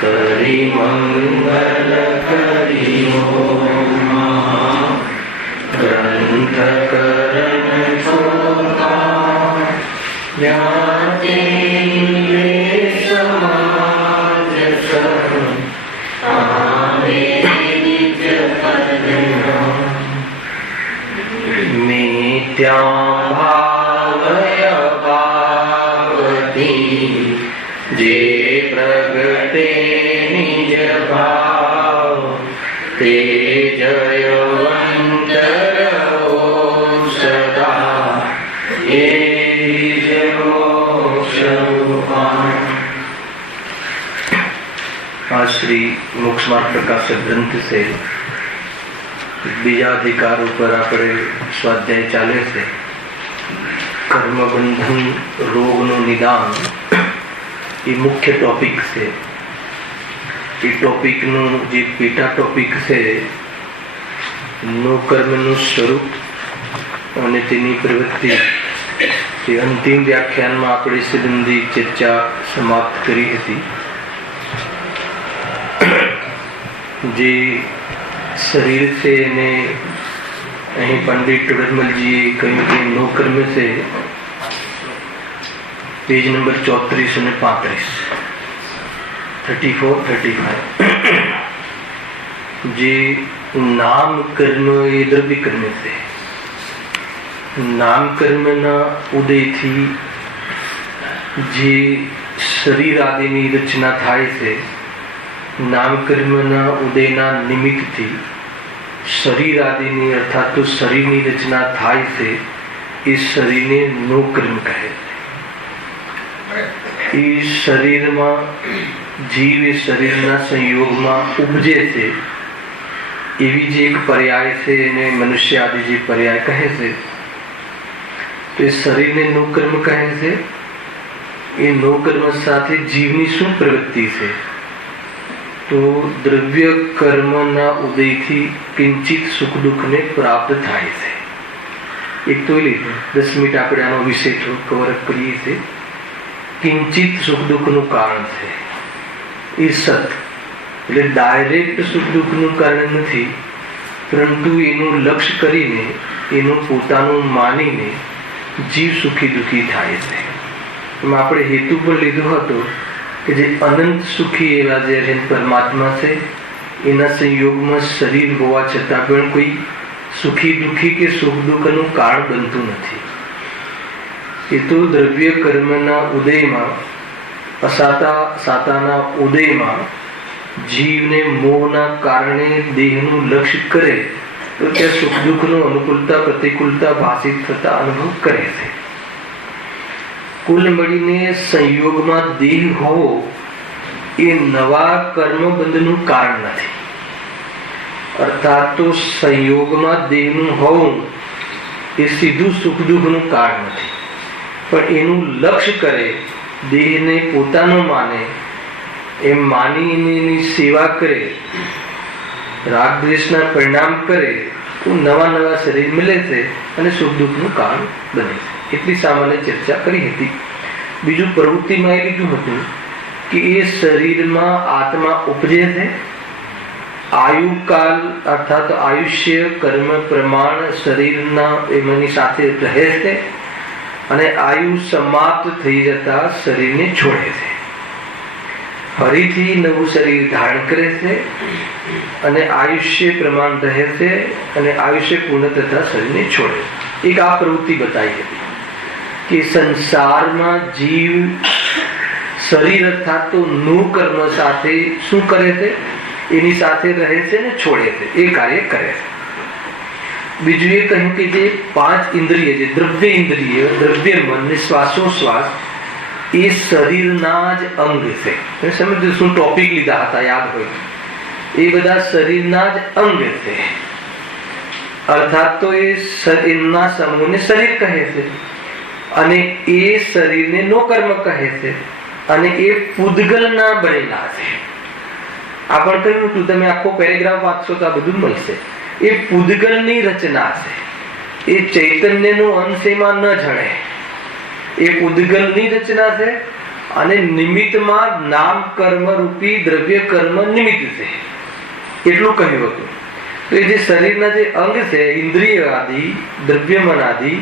કરી મંગલ કરી ગ્રંથ કરણ છોટા જ્ઞાતિ સમાજ મિત્યા ભાવય ભાવતી જે પ્રગટે નિજ ભાવ તે જયવંત સદા એ श्री मोक्ष मार्ग प्रकाशक ग्रंथ से बीजा अधिकारों पर आपणे स्वाध्याय चाले से कर्म बंधन रोग नो निदान ये मुख्य टॉपिक से ये टॉपिक नो जे पेटा टॉपिक से नो कर्म नो स्वरूप અને તેની પ્રવૃત્તિ તે અંતિમ વ્યાખ્યાનમાં આપણે સંબંધી ચર્ચા સમાપ્ત કરી હતી. જે શરીર છે એને અહીં પંડિત ટોડરમલજીએ કહ્યું કે નો કર્મ છે. પેજ નંબર 34 અને 35, 34-35. જે નામ કર્મ એ દ્રવ્ય કર્મ છે. નામ કર્મના ઉદયથી જે શરીર આદિની રચના થાય છે, નામ કર્મના ઉદયના નિમિત્તથી શરીર આદિની અર્થાત તો શરીરની રચના થાય છે. એ શરીરને નો કર્મ કહે છે. એ શરીરમાં જીવ એ શરીરના સંયોગમાં ઉપજે છે. એવી જે એક પર્યાય છે એને મનુષ્ય આદિ જે પર્યાય કહે છે, તો એ શરીરને નો કર્મ કહે છે. એ નો કર્મ સાથે જીવની શું પ્રવૃત્તિ છે? તો દ્રવ્ય કર્મના ઉદયથી કિંચિત સુખ દુઃખને પ્રાપ્ત થાય છે. એક તો એ લીધું 10 મિનિટ આપણે આનો વિષય થોડો કવરઅપ કરીએ છીએ. કિંચિત સુખ દુઃખનું કારણ છે એ સત, એટલે ડાયરેક્ટ સુખ દુઃખનું કારણ નથી, પરંતુ એનું લક્ષ્ય કરીને એનું પોતાનું માનીને જીવ સુખી દુઃખી થાય છે. એમાં આપણે હેતુ પણ લીધો હતો કે જે અનંત સુખી એવા જે પરમાત્મા છે એના સંયોગમાં શરીર હોવા છતાં પણ કોઈ સુખી દુઃખી કે સુખ દુઃખનું કારણ બનતું નથી. એ તો દ્રવ્ય કર્મના ઉદયમાં સાતાના ઉદયમાં જીવને મોહના કારણે દેહનું લક્ષ્ય કરે તો ત્યાં સુખ દુઃખનું અનુકૂળતા પ્રતિકૂળતા ભાષિત થતા અનુભવ કરે છે. કુલ મળીને સંયોગમાં દેહ હોવો એ નવા કર્મબંધનું કારણ નથી. અર્થાત તો સંયોગમાં દેહનું હોવું એ સીધું સુખ દુઃખનું કારણ નથી, પણ એનું લક્ષ્ય કરે, દેહને પોતાનો માને, એમ માની એની સેવા કરે, રાગ દ્વેષના પરિણામ કરે તો નવા નવા શરીર મળે છે અને સુખ દુઃખનું કારણ બને છે. એટલી સામાન્ય ચર્ચા કરી હતી. બીજું પ્રવૃત્તિમાં એ લીધું હતું કે એ શરીરમાં આત્મા ઉપજે છે. આયુકાલ અર્થાત આયુષ્ય કર્મ પ્રમાણ શરીરના એમની સાથે રહે છે અને આયુ સમાપ્ત થઈ જતા શરીરને છોડે છે. ફરીથી નવું શરીર ધારણ કરે છે અને આયુષ્ય પ્રમાણ રહે છે અને આયુષ્ય પૂર્ણ થતા શરીરને છોડે છે. એક આ પ્રવૃત્તિ બતાવી હતી કે સંસારમાં જીવ શરીર અર્થાત તો નું કર્મ સાથે શું કરે છે? એની સાથે રહે છે ને છોડે છે, એ કાર્ય કરે છે. બીજું એ કહ્યું કે જે 5 ઇન્દ્રિય, જે દ્રવ્ય ઇન્દ્રિય, દ્રવ્ય મન ને શ્વાસોશ્વાસ, એ શરીરના જ અંગ છે. સમજો શું ટોપિક લીધા હતા યાદ હોય? એ બધા શરીરના જ અંગ છે. અર્થાત તો એ શરીરના સમૂહને શરીર કહે છે અને એ શરીરને નો કર્મ કહે છે અને એ પૂદગલના બનેલા છે. આપણે કહ્યું હતું, તમે આખો પેરેગ્રાફ વાંચશો તો આ બધું મળશે. એ પૂદગલની રચના છે. એ ચૈતન્યનો અંશ એમાં ન જણે. એ પૂદગલની રચના છે અને નિમિત્તમાં નામ કર્મ રૂપી દ્રવ્ય કર્મ નિમિત્ત છે એટલું કહ્યું હતું. તો એ જે શરીરના જે અંગ છે ઇન્દ્રિય આદિ દ્રવ્યમન આદિ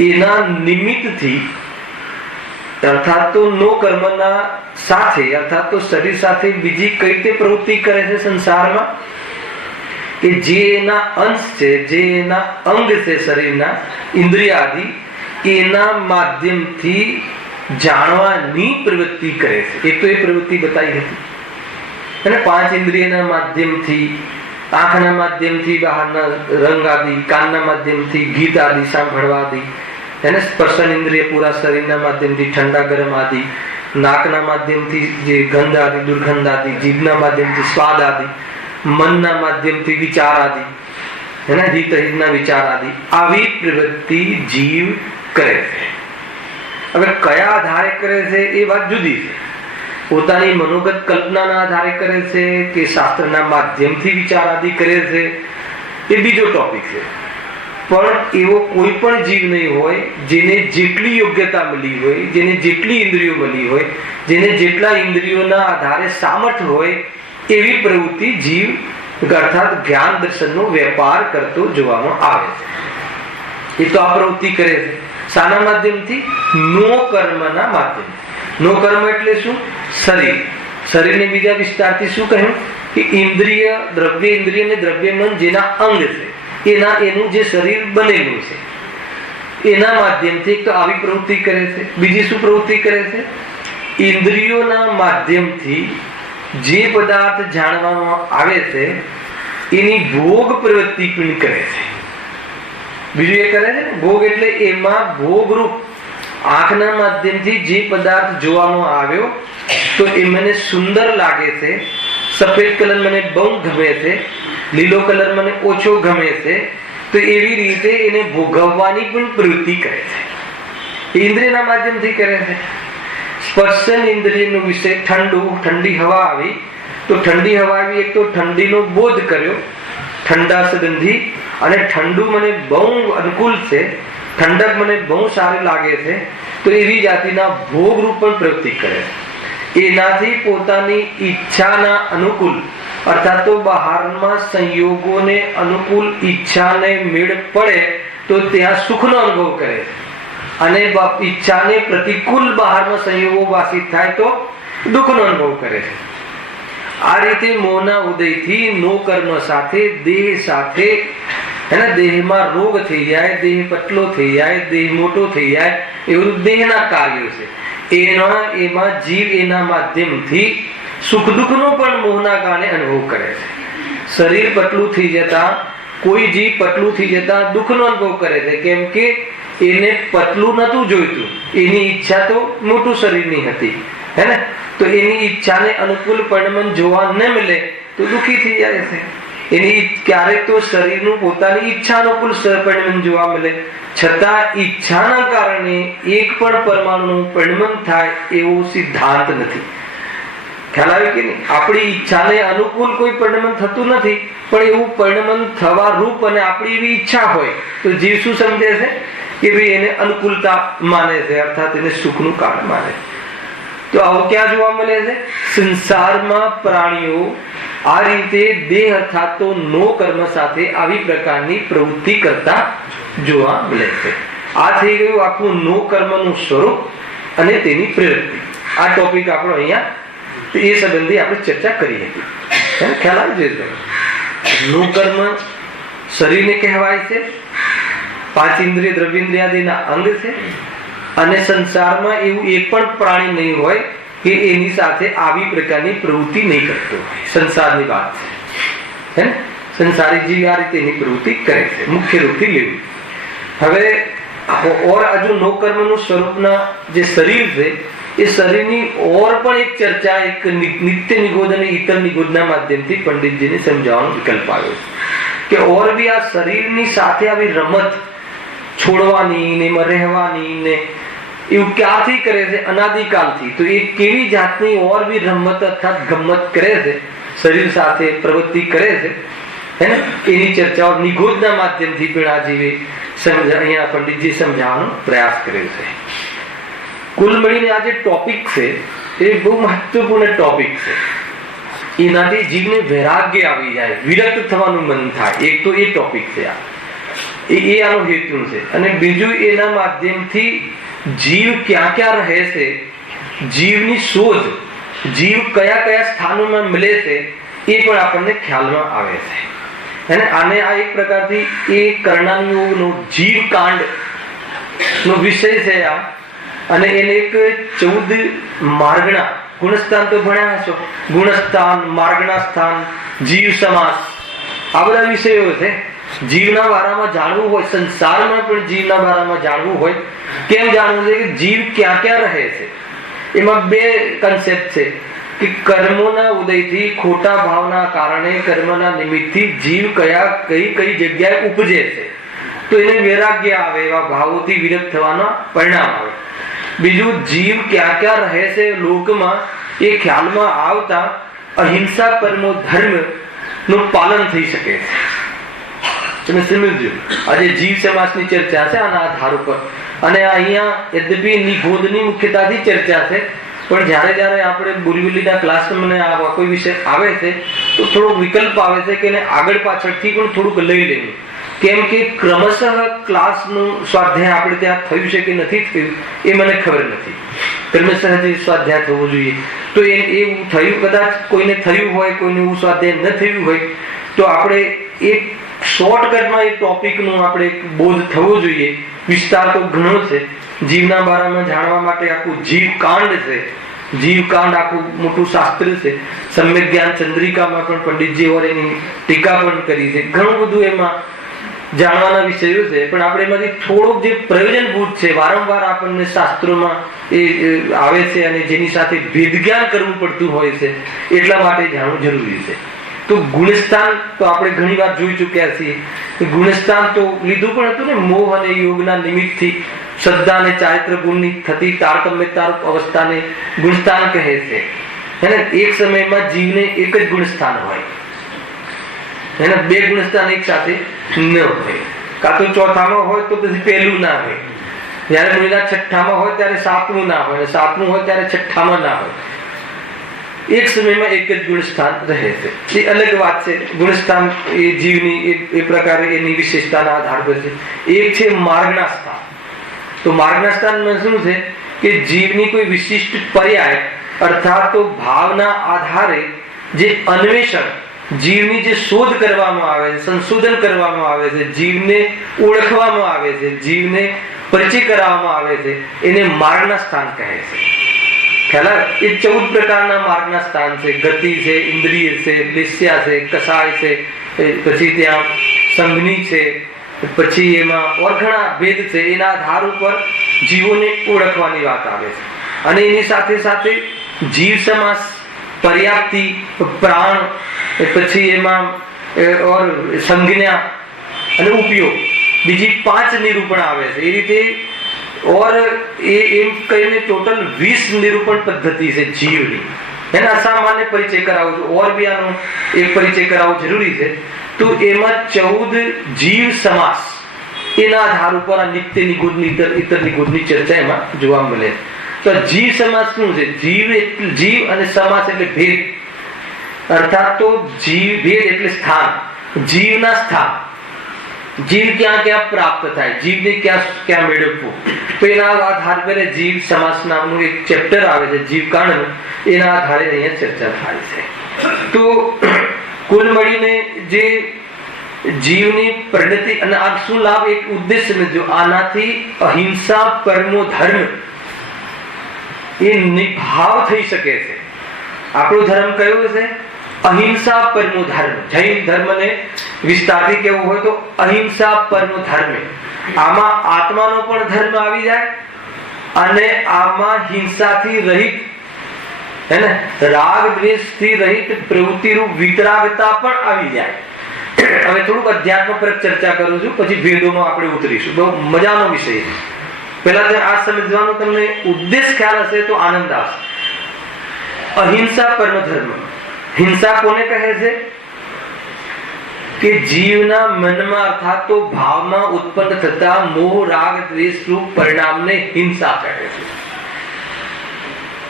એના નિમિત્તથી અર્થાત તો નો કર્મના સાથે અર્થાત તો શરીર સાથે બીજી કઈ રીતે પ્રવૃત્તિ કરે છે સંસારમાં કે જે એના અંશ છે જે એના અંગ છે શરીરના ઇન્દ્રિય આદિ એના માધ્યમથી જાણવાની પ્રવૃત્તિ કરે છે. એક તો એ પ્રવૃત્તિ બતાવી હતી અને 5 ઇન્દ્રિયના માધ્યમથી આંખના માધ્યમથી બહારના રંગ આદિ કાનના માધ્યમથી ગીત આદિ સાંભળવા આદિ એને સ્પર્શન ઇન્દ્રિય પૂરા શરીરના માધ્યમથી ઠંડા ગરમ આદિ નાકના માધ્યમથી જે ગંધ આદિ દુર્ગંધ આદિ જીભના માધ્યમથી સ્વાદ આદિ મનના માધ્યમથી વિચાર આદિ એના હિત હિતના વિચાર આદિ આવી પ્રવૃત્તિ જીવ કરે છે. હવે કયા આધારે કરે છે એ વાત જુદી છે. પોતાની મનોગત કલ્પનાના આધારે કરે છે કે શાસ્ત્રના માધ્યમથી વિચાર આદિ કરે છે એ બીજો ટોપિક છે. પણ એવો કોઈ પણ જીવ નહીં હોય જેને જેટલી યોગ્યતા મળી હોય જેને જેટલી ઇન્દ્રિયો મળી હોય જેને જેટલા ઇન્દ્રિયોના આધારે સામર્થ્ય હોય એવી પ્રવૃત્તિ જીવ અર્થાત જ્ઞાન દર્શનનો વેપાર કરતો જોવામાં આવે છે. એ તો આ પ્રવૃત્તિ કરે છે શાના માધ્યમથી? નો કર્મના માધ્યમથી. નો કર્મ એટલે શું? શરીર. શરીરને બીજા વિસ્તારથી શું કહ્યું કે ઇન્દ્રિય અને દ્રવ્યમન જેના અંગ છે એનું જે શરીર બનેલું છે એના માધ્યમથી એક તો આવી પ્રવૃત્તિ કરે છે. બીજી શું પ્રવૃત્તિ કરે છે? ઇન્દ્રિયોના માધ્યમથી જે પદાર્થ જાણવામાં આવે છે એની ભોગ પ્રવૃત્તિ પણ કરે છે. બીજું એ કરે છે ને ભોગ એટલે એમાં ભોગરૂપ આંખના માધ્યમથી જે પદાર્થ જોવામાં આવ્યો તો એ મને સુંદર લાગે છે, સફેદ કલર મને બહુ ગમે છે, લીલો કલર મને ઓછો ગમે છે, તો એવી રીતે એને ભોગવવાની પણ પ્રવૃત્તિ કરે છે. ઇન્દ્રિયના માધ્યમથી કરે છે. સ્પર્શન ઇન્દ્રિયનો વિષય ઠંડી હવા આવી તો ઠંડી હવા આવી એક તો ઠંડીનો બોધ કર્યો, ઠંડા સુગંધી અને ઠંડુ મને બહુ અનુકૂળ છે, ઠંડક મને બહુ સારી લાગે છે, તો એવી જાતિના ભોગરૂપ પણ પ્રવૃત્તિ કરે છે. એનાથી પોતાની ઈચ્છાના અનુકૂળ અર્થાત તો બહારમાં સંયોગોને અનુકૂળ ઈચ્છાને મેળ પડે તો ત્યાં સુખનો અનુભવ કરે છે અને ઈચ્છાને પ્રતિકૂળ બહારમાં સંયોગો વાસિત થાય તો દુઃખનો અનુભવ કરે છે. આ રીતે મોહના ઉદયથી નો કર્મ સાથે દેહ સાથે એના દેહમાં રોગ થઈ જાય, દેહ પતલો થઈ જાય, દેહ મોટો થઈ જાય, એવું દેહના કાર્યો છે. એમાં જીવ એના માધ્યમથી સુખ દુઃખનો પણ મોહના કારણે અનુભવ કરે છે. શરીર પતલું થઈ જતા કોઈ જીવ પતલું થઈ જતા દુઃખનો અનુભવ કરે છે, કેમ કે એને પતલું નતું જોઈતું, એની ઈચ્છા તો મોટું શરીરની હતી હે ને, તો એની ઈચ્છાને અનુકૂળ પરિણામ જોવા ન મળે તો દુઃખી થઈ જાય છે. એની ક્યારેક તો શરીરનું પોતાની ઈચ્છા અનુકૂળ પરિણામ જોવા મળે છતાં ઈચ્છાના કારણે એક પણ પરમાણુનું પરિણામ થાય એવો સિદ્ધાંત નથી. ખ્યાલ આવે કે નહીં? આપણી ઈચ્છાને અનુકૂળ કોઈ પરિણામ થતું નથી, પણ એવું પરિણામ થવા રૂપ અને આપણી એવી ઈચ્છા હોય તો જીવ શું સમજે છે કે ભાઈ એને અનુકૂળતા માને છે, અર્થાત એને સુખનું કારણ માને. તો આવું ક્યાં જોવા મળે છે? સંસારમાં પ્રાણીઓ આ રીતે દેહ અર્થાત તો નો કર્મ સાથે આવી પ્રકારની પ્રવૃત્તિ કરતા જોવા મળે છે. આ થઈ ગયું આખું નો કર્મનું સ્વરૂપ અને તેની પ્રવૃત્તિ. આ ટોપિક આપણો અહીંયા એ સંબંધી આપણે ચર્ચા કરી હતી. ખ્યાલ આવી જશે. નો કર્મ શરીરને કહેવાય છે, 5 ઇન્દ્રિય દ્રવ્યેન્દ્રિયાદિના અંગ છે અને સંસારમાં એવું એક પણ પ્રાણી નહીં હોય કે એની સાથે આવી પ્રકારની પ્રવૃત્તિ નહીં કરતો હોય. સંસારની વાત છે, સંસારી જીવ આ રીતે એની પ્રવૃત્તિ કરે છે, મુખ્ય રૂપથી લેવું. હવે ઓર હજુ નો કર્મનું સ્વરૂપના જે શરીર છે એ શરીરની ઓર પણ એક ચર્ચા એક નિત્ય નિગોદ અને ઇતર નિગોદના માધ્યમથી પંડિતજીને સમજાવવાનો વિકલ્પ આવ્યો કે ઓર બી આ શરીરની સાથે આવી રમત છોડવાની ને એમાં રહેવાની ને એવું ક્યાંથી કરે છે? અનાદિકાલથી. તો એ કેવી જાતની ઓર બી રમત અર્થાત ગમત કરે છે, શરીર સાથે પ્રવૃત્તિ કરે છે હે ને, એની ચર્ચાઓ નિગોદના માધ્યમથી પણ આ જીવે અહીંયા પંડિતજી સમજાવવાનો પ્રયાસ કર્યો છે. કુલ મળીને આ જે ટોપિક છે એ બહુ મહત્વપૂર્ણ ટોપિક છે. એનાથી જીવને વૈરાગ્ય આવી જાય, વિરક્ત થવાનું મન થાય. એક તો એ ટોપિક છે, એ આનો હેતુ છે. અને બીજું એના માધ્યમથી જીવ ક્યાં ક્યાં રહે છે, જીવની શોધ, જીવ કયા કયા સ્થાનોમાં મળે છે એ પણ આપણને ખ્યાલમાં આવે છે. અને આને આ એક પ્રકારથી એ કરણાનીઓનો જીવકાંડ નો વિષય છે આ. અને એને એક 14 માર્ગણા ગુણસ્થાન તો ભણ્યા છો, ગુણસ્થાન, માર્ગણા સ્થાન, જીવ સમાસ, આ બધા વિષયો છે. જીવના બારામાં જાણવું હોય, સંસારમાં પણ જીવના બારામાં જાણવું હોય, કેમ જાણવું છે કે જીવ ક્યાં ક્યાં રહે છે. એમાં બે કન્સેપ્ટ છે કે કર્મોના ઉદયથી, ખોટા ભાવના કારણે, કર્મના નિમિત્તથી જીવ કઈ જગ્યાએ ઉપજે છે, તો એને વૈરાગ્ય આવે, એવા ભાવોથી વિરક્ત થવાના પરિણામ આવે. બીજું, જીવ ક્યાં ક્યાં રહે છે લોકમાં એ ખ્યાલમાં આવતા અહિંસા પરમો ધર્મ નું પાલન થઈ શકે છે. તમે સમજો, આજે જીવ સમાસની ચર્ચા છે આના આધાર ઉપર. અને અહીંયા યદ્યપી નિબોધની મુખ્યતાથી ચર્ચા છે, પણ જ્યારે જ્યારે આપણે બોરીવલીના ક્લાસમાં આ કોઈ વિષય આવે છે તો થોડોક વિકલ્પ આવે છે કે એને આગળ પાછળથી પણ થોડુંક લઈ લેવું. કેમ કે ક્રમશઃ ક્લાસનું સ્વાધ્યાય આપણે ત્યાં થયું છે કે નથી થયું એ મને ખબર નથી. ક્રમશઃ જે સ્વાધ્યાય થવો જોઈએ તો એવું થયું, કદાચ કોઈને થયું હોય, કોઈને એવું સ્વાધ્યાય ન થયું હોય, તો આપણે એક શોર્ટકટમાં એ ટોપિકનો આપણે બોધ થવો જોઈએ. વિસ્તાર તો ઘણો છે, જીવના બારામાં જાણવા માટે આખું જીવકાંડ છે. જીવકાંડ આખું મોટું શાસ્ત્ર છે. સમ્યક જ્ઞાન ચંદ્રિકામાં પણ પંડિતજી એની ટીકા પણ કરી છે. ઘણું બધું એમાં જાણવાના વિષયો છે. પણ આપણે એમાંથી થોડોક જે પ્રયોજનભૂત છે, વારંવાર આપણને શાસ્ત્રોમાં એ આવે છે અને જેની સાથે ભેદજ્ઞાન કરવું પડતું હોય છે, એટલા માટે જાણવું જરૂરી છે. તો ગુણસ્થાન તો આપણે ઘણી વાર જોઈ ચુક્યા છીએ. ગુણસ્થાન તો લીધું પણ હતું ને, મોહ અને યોગના નિમિત્તથી શ્રદ્ધા અને ચારિત્ર ગુણની થતી તારતમ્યતારૂપ અવસ્થાને ગુણસ્થાન કહે છે. એને એક સમયમાં જીવને એક જ ગુણસ્થાન હોય, એને બે ગુણસ્થાન એક સાથે ન હોય. કાં તો ચોથામાં હોય તો પછી પહેલું ના હોય, જયારે મહિના છઠ્ઠામાં હોય ત્યારે સાતમું ના હોય, સાતમું હોય ત્યારે છઠ્ઠામાં ના હોય. એક સમયમાં એક જ ગુણસ્થાન રહે છે. એ અલગ વાત છે. ગુણસ્થાન એ જીવની એ પ્રકારે એની વિશેષતાના આધાર પર છે. એક છે માર્ગના સ્થાન. તો માર્ગના સ્થાનમાં શું છે કે જીવની કોઈ વિશિષ્ટ પર્યાય અર્થાત તો ભાવના આધારે જે અન્વેષણ, જીવની જે શોધ કરવામાં આવે છે, સંશોધન કરવામાં આવે છે, જીવને ઓળખવામાં આવે છે, જીવને પરિચય કરાવવામાં આવે છે, એને માર્ગના સ્થાન કહે છે. ખ્યાલ એ 14 પ્રકારના માર્ગના સ્થાન છે. ગતિ છે, ઇન્દ્રિય છે, લેસ્યા છે, કસાય છે, પછી ત્યાં સંઘની છે, પછી એમાં ઓર ઘણા ભેદ છે. એના આધાર ઉપર જીવોને ઓળખવાની વાત આવે છે. અને એની સાથે સાથે જીવ સમાસ, પર્યાપ્તિ, પ્રાણ, પછી એમાં ઓર સંજ્ઞા અને ઉપયોગ, બીજી 5 નિરૂપણ આવે છે. એ રીતે ઓર એમ કહીને ટોટલ 20 નિરૂપણ પદ્ધતિ છે જીવની. એના સામાન્ય પરિચય કરાવું છું, ઓર બી આનો એક પરિચય કરાવવો જરૂરી છે. તો એમાં 14 જીવ સમાસ, એના આધાર ઉપર આ નિત્ય નિગુણની ઇતર નિગુણની ચર્ચા એમાં જોવા મળે. તો જીવ સમાસ શું છે? જીવ અને સમાસ એટલે ભેદ. અર્થાત તો જીવ ભેદ એટલે સ્થાન, જીવના સ્થાન, જીવ ક્યાં ક્યાં પ્રાપ્ત થાય, જીવને ક્યાં ક્યાં મેળવવું. તો એના આધાર પર જીવ સમાસ નામનું એક ચેપ્ટર આવે છે જીવકાંડનું. એના આધારે અહીંયા ચર્ચા થાય છે. તો કુલ મળીને જે જીવની પ્રગતિ અને આ શું લાભ, એક ઉદ્દેશ્ય સમજો. આનાથી અહિંસા પરમો ધર્મ એ નિભાવ થઈ શકે છે. આપણો ધર્મ કયો છે? અહિંસા પરમો ધર્મ. જૈન ધર્મને વિસ્તારથી કેવું હોય તો અહિંસા પરમો ધર્મ. આમાં આત્માનો પણ ધર્મ આવી જાય અને આમાં હિંસાથી રહિત, હે ને, રાગ દ્વેષથી રહિત પ્રવૃત્તિરૂપ વિતરાગતા પણ આવી જાય. હવે થોડુંક અધ્યાત્મ પર ચર્ચા કરું છું, પછી ભેદોમાં આપણે ઉતરીશું. બહુ મજાનો વિષય છે. પહેલા આ સમજવાનો તમને ઉદ્દેશ ખ્યાલ હશે તો આનંદ આવશે. અહિંસા પરમ ધર્મ. હિંસા કોને કહે છે? કે જીવના મનમાં અર્થાત તો ભાવમાં ઉત્પન્ન થતા મોહ રાગ દ્વેષ રૂપ પરિણામને હિંસા કહે છે.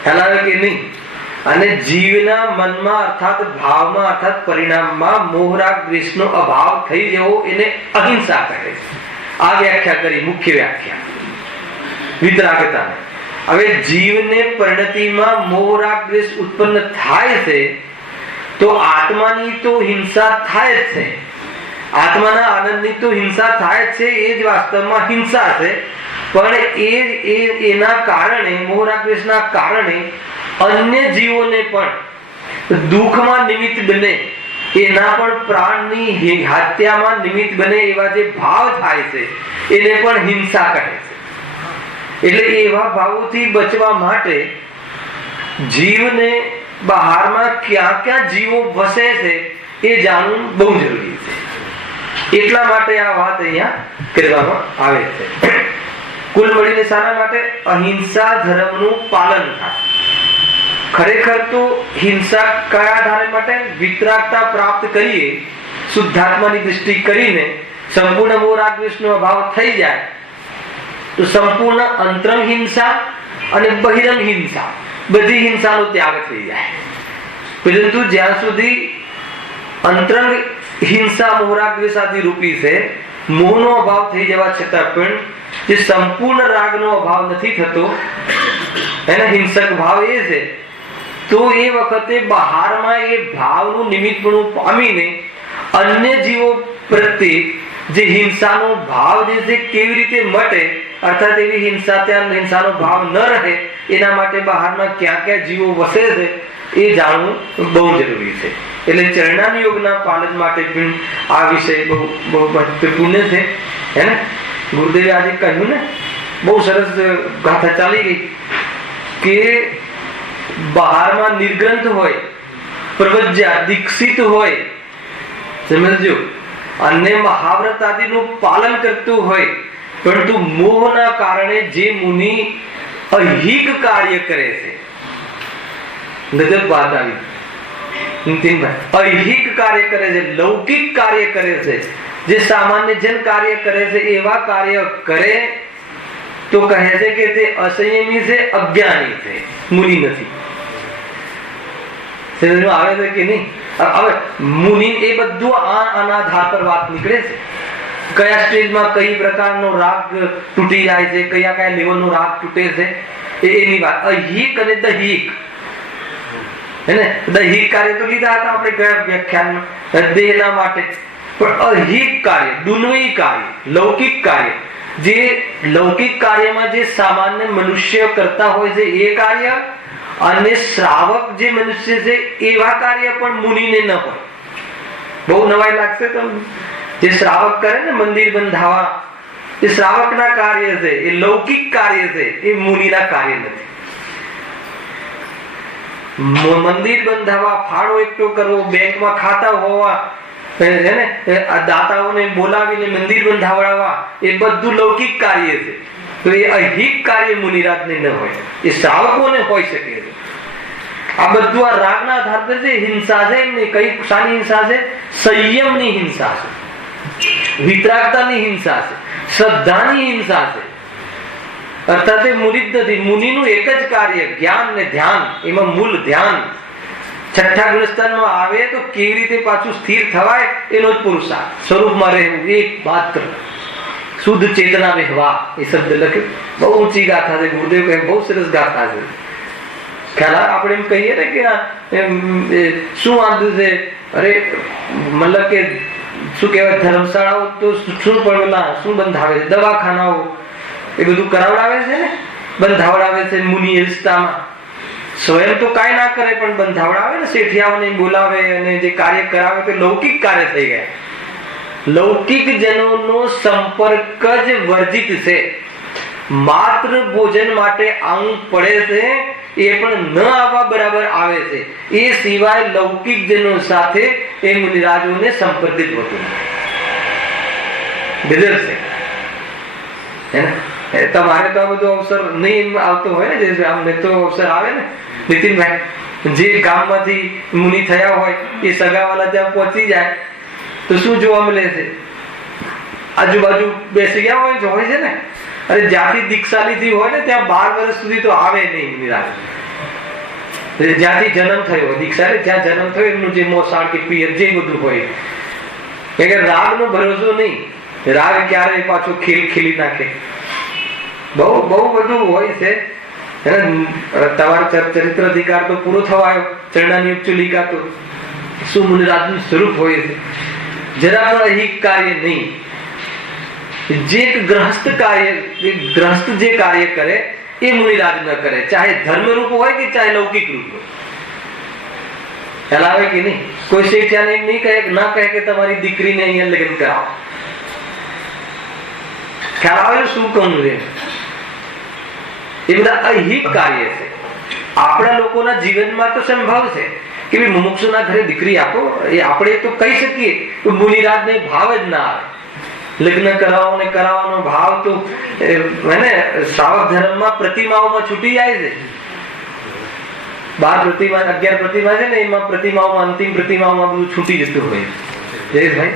ખ્યાલ આવે કે નહીં? અને જીવના મનમાં અર્થાત ભાવમાં અર્થાત પરિણામમાં મોહ રાગ દ્વેષનો અભાવ થઈ જવો એને અહિંસા કહે છે. આ વ્યાખ્યા કરી, મુખ્ય વ્યાખ્યા વિતરાગતા. હવે જીવને પરિણતિમાં મોહ રાગ દ્વેષ ઉત્પન્ન થાય છે તો આત્માની તો હિંસા થાય જ છે, આત્માના આનંદની તો હિંસા થાય જ છે, એ જ વાસ્તવમાં હિંસા છે. પણ એના કારણે મોહ રાગ દ્વેષના કારણે અન્ય જીવોને પણ દુઃખમાં નિમિત્ત બને, એના પણ પ્રાણની હત્યામાં નિમિત્ત બને એવા જે ભાવ થાય છે એને પણ હિંસા કહે છે. એટલે એવા ભાવોથી બચવા માટે જીવને બહારમાં ક્યાં ક્યાં જીવો વસે છે એ જાણવું બહુ જરૂરી છે. એટલા માટે આ વાત અહીંયા કરવામાં આવે છે. કુલ મળીને શાના માટે? અહિંસા ધર્મનું પાલન થાય. ખરેખર તો હિંસા કયા આધારે માટે? વિતરાગતા પ્રાપ્ત કરીએ, શુદ્ધાત્માની દૃષ્ટિ કરીને સંપૂર્ણ મોહ રાગ દ્વેષનો અભાવ થઈ જાય તો સંપૂર્ણ અંતરંગ હિંસા અને બહિરંગ હિંસા બધી હિંસાનો ત્યાગ થઈ જાય. પરંતુ જ્યાં સુધી અંતરંગ હિંસા મોહ રાગ દ્વેષ આદિ રૂપી છે, મોહનો અભાવ થઈ જવા છતાં પણ જે સંપૂર્ણ રાગનો અભાવ નથી થતો, એના હિંસક ભાવ એ છે, તો એ વખતે બહારમાં એ ભાવનું નિમિત્તપણું પામીને અન્ય જીવો પ્રત્યે જે હિંસાનો ભાવ જે છે કેવી રીતે મટે, અર્થાત એવી હિંસા ત્યાં હિંસાનો ભાવ ન રહે એના માટે બહારમાં ક્યાં ક્યાં જીવો વસે છે એ જાણવું બહુ જરૂરી છે. એટલે ચરણાન યોગના પાલન માટે પણ આ વિષય બહુ બહુ મહત્વપૂર્ણ છે. હે ને? ગુરુદેવે આજે કહ્યું ને, બહુ સરસ ગાથા ચાલી ગઈ કે બહારમાં નિર્ગ્રંથ હોય, પ્રવજ્યા દીક્ષિત હોય, સમજો, અને મહાવ્રત આદિનું પાલન કરતું હોય, પરંતુ મોહના કારણે જે મુનિ અહિક કાર્ય કરે છે, નજર વાત આવી નીતિનભાઈ, અહિક કાર્ય કરે છે, લૌકિક કાર્ય કરે છે, જે સામાન્ય જન કાર્ય કરે છે એવા કાર્ય કરે તો કહે છે કે તે અસંયમી છે, અજ્ઞાની છે, મુનિ નથી. આવે છે કે નહીં? હવે મુનિ એ બધું આના આધાર પર વાત નીકળે છે. કયા સ્ટેજમાં કઈ પ્રકારનો રાગ તૂટી જાય છે, કયા કયા લેવલનો રાગ તૂટે છે એની વાત. અહિક અને દહિક, હે ને? દૈહિક કાર્ય તો લીધા હતા આપણે ગયા વ્યાખ્યાનમાં દેહના માટે, પણ અહિક કાર્ય, દુન્વયી કાર્ય, લૌકિક કાર્ય, જે લૌકિક કાર્યમાં જે સામાન્ય મનુષ્ય કરતા હોય છે એ કાર્ય, અને શ્રાવક જે મનુષ્ય છે એવા કાર્ય પણ મુનિને ન હોય. બહુ નવાઈ લાગશે તમને. જે શ્રાવક કરે ને મંદિર બંધાવા, એ શ્રાવકના કાર્ય છે, એ લૌકિક કાર્ય છે, એ મુનિના કાર્ય નથી. મંદિર બંધાવા, ફાળો એકઠો કરવો, બેંકમાં ખાતા હોવા, દાતાઓને બોલાવીને મંદિર બંધાવડાવવા, એ બધું લૌકિક કાર્ય છે. તો એ અહિક કાર્ય મુનિરાજને ન હોય, એ શ્રાવકોને હોઈ શકે છે. આ બધું આ રાગના આધાર પર છે. હિંસા છે એમની કઈ શાની હિંસા છે? સંયમની હિંસા છે, વિતરાગતાની હિંસા છે, શ્રદ્ધાની હિંસા છે. અર્થાત એ મુનિત નથી. મુનિનું એક જ કાર્ય જ્ઞાન ને ધ્યાન, એમાં મૂળ ધ્યાન. છઠ્ઠા ગુણસ્થાનમાં આવે તો કેવી રીતે પાછું સ્થિર થવાય એનો જ પુરુષાર્થ, સ્વરૂપમાં રહેવું, એક માત્ર શુદ્ધ ચેતના વહેવા, એ શબ્દ લખ્યો. બહુ ઊંચી ગાથા છે. ગુરુદેવ કહે બહુ સરસ ગાથા છે. ખ્યાલ આપણે એમ કહીએ ને કે શું વાંધું છે, અરે મતલબ કે શું કહેવાય, ધર્મશાળાઓ તો શું પડેલા શું બંધાવે છે, દવાખાનાઓ એ બધું કરાવડાવે છે ને, બંધાવડાવે છે મુનિ રિશ્તામાં. સ્વયં તો કાંઈ ના કરે પણ બંધાવડાવે ને, શેઠિયાઓને બોલાવે અને જે કાર્ય કરાવે તે લૌકિક કાર્ય થઈ ગયા. લૌકિક જનોનો સંપર્ક જ વર્જિત છે. માત્ર ભોજન માટે આવું પડે છે, એ પણ ન આવવા બરાબર આવે છે. એ સિવાય લૌકિક જનો સાથે એ મુનિરાજોને સંપર્કિત હોતું નથી. તમારે તો આ બધો અવસર નહીં આવતો હોય ને, જે અમને તો અવસર આવે ને નીતિનભાઈ, જે ગામમાંથી મુનિ થયા હોય એ સગાવાલા ત્યાં પહોંચી જાય તો શું જોવા મળે છે? આજુબાજુ બેસી ગયા હોય છે ને. અરે જ્યાંથી દીક્ષા લીધી હોય ને ત્યાં 12 વર્ષ સુધી તો આવે નહીં મુનિરાજ. જ્યાંથી જન્મ થયો, દીક્ષા જ્યાં જન્મ થયો એમનું જે મોસાળ કે પિયર જે બધું હોય, કે રાગ નો ભરોસો નહીં, રાગ ક્યારે પાછો ખીલી નાખે, બહુ બધું હોય છે. તમારો ચરિત્ર અધિકાર તો પૂરો થવા આવ્યો, ચરણાની ચુલિકા તો શું મુનિરાજનું સ્વરૂપ હોય છે. જરા પણ અહીં કાર્ય નહીં. જે ગ્રહસ્થ જે કાર્ય કરે એ મુનિરાજ ન કરે, ચાહે ધર્મ રૂપ હોય કે ચાહે લૌકિક રૂપ હોય. ખ્યાલ આવે કે નહીં? કોઈ શેઠિયાને એમ નહીં કહે, ના કહે કે તમારી દીકરીને અહીંયા લગ્ન કરાવો. ખ્યાલ આવે શું કહું છે? એ બધા અહિત કાર્ય છે. આપણા લોકોના જીવનમાં તો સંભવ છે કે ભાઈ મુમુક્ષુના ઘરે દીકરી આપો, એ આપણે તો કહી શકીએ તો મુનિરાજને ભાવ જ ના આવે. લગ્ન કરાવવાનો ભાવ તો શ્રાવક ધર્મમાં પ્રતિમાઓમાં છૂટી જાય છે. 12 પ્રતિમા 11 પ્રતિમા છે ને, એમાં પ્રતિમાઓમાં અંતિમ પ્રતિમાઓમાં બધું છૂટી જતું હોય. જયેશભાઈ,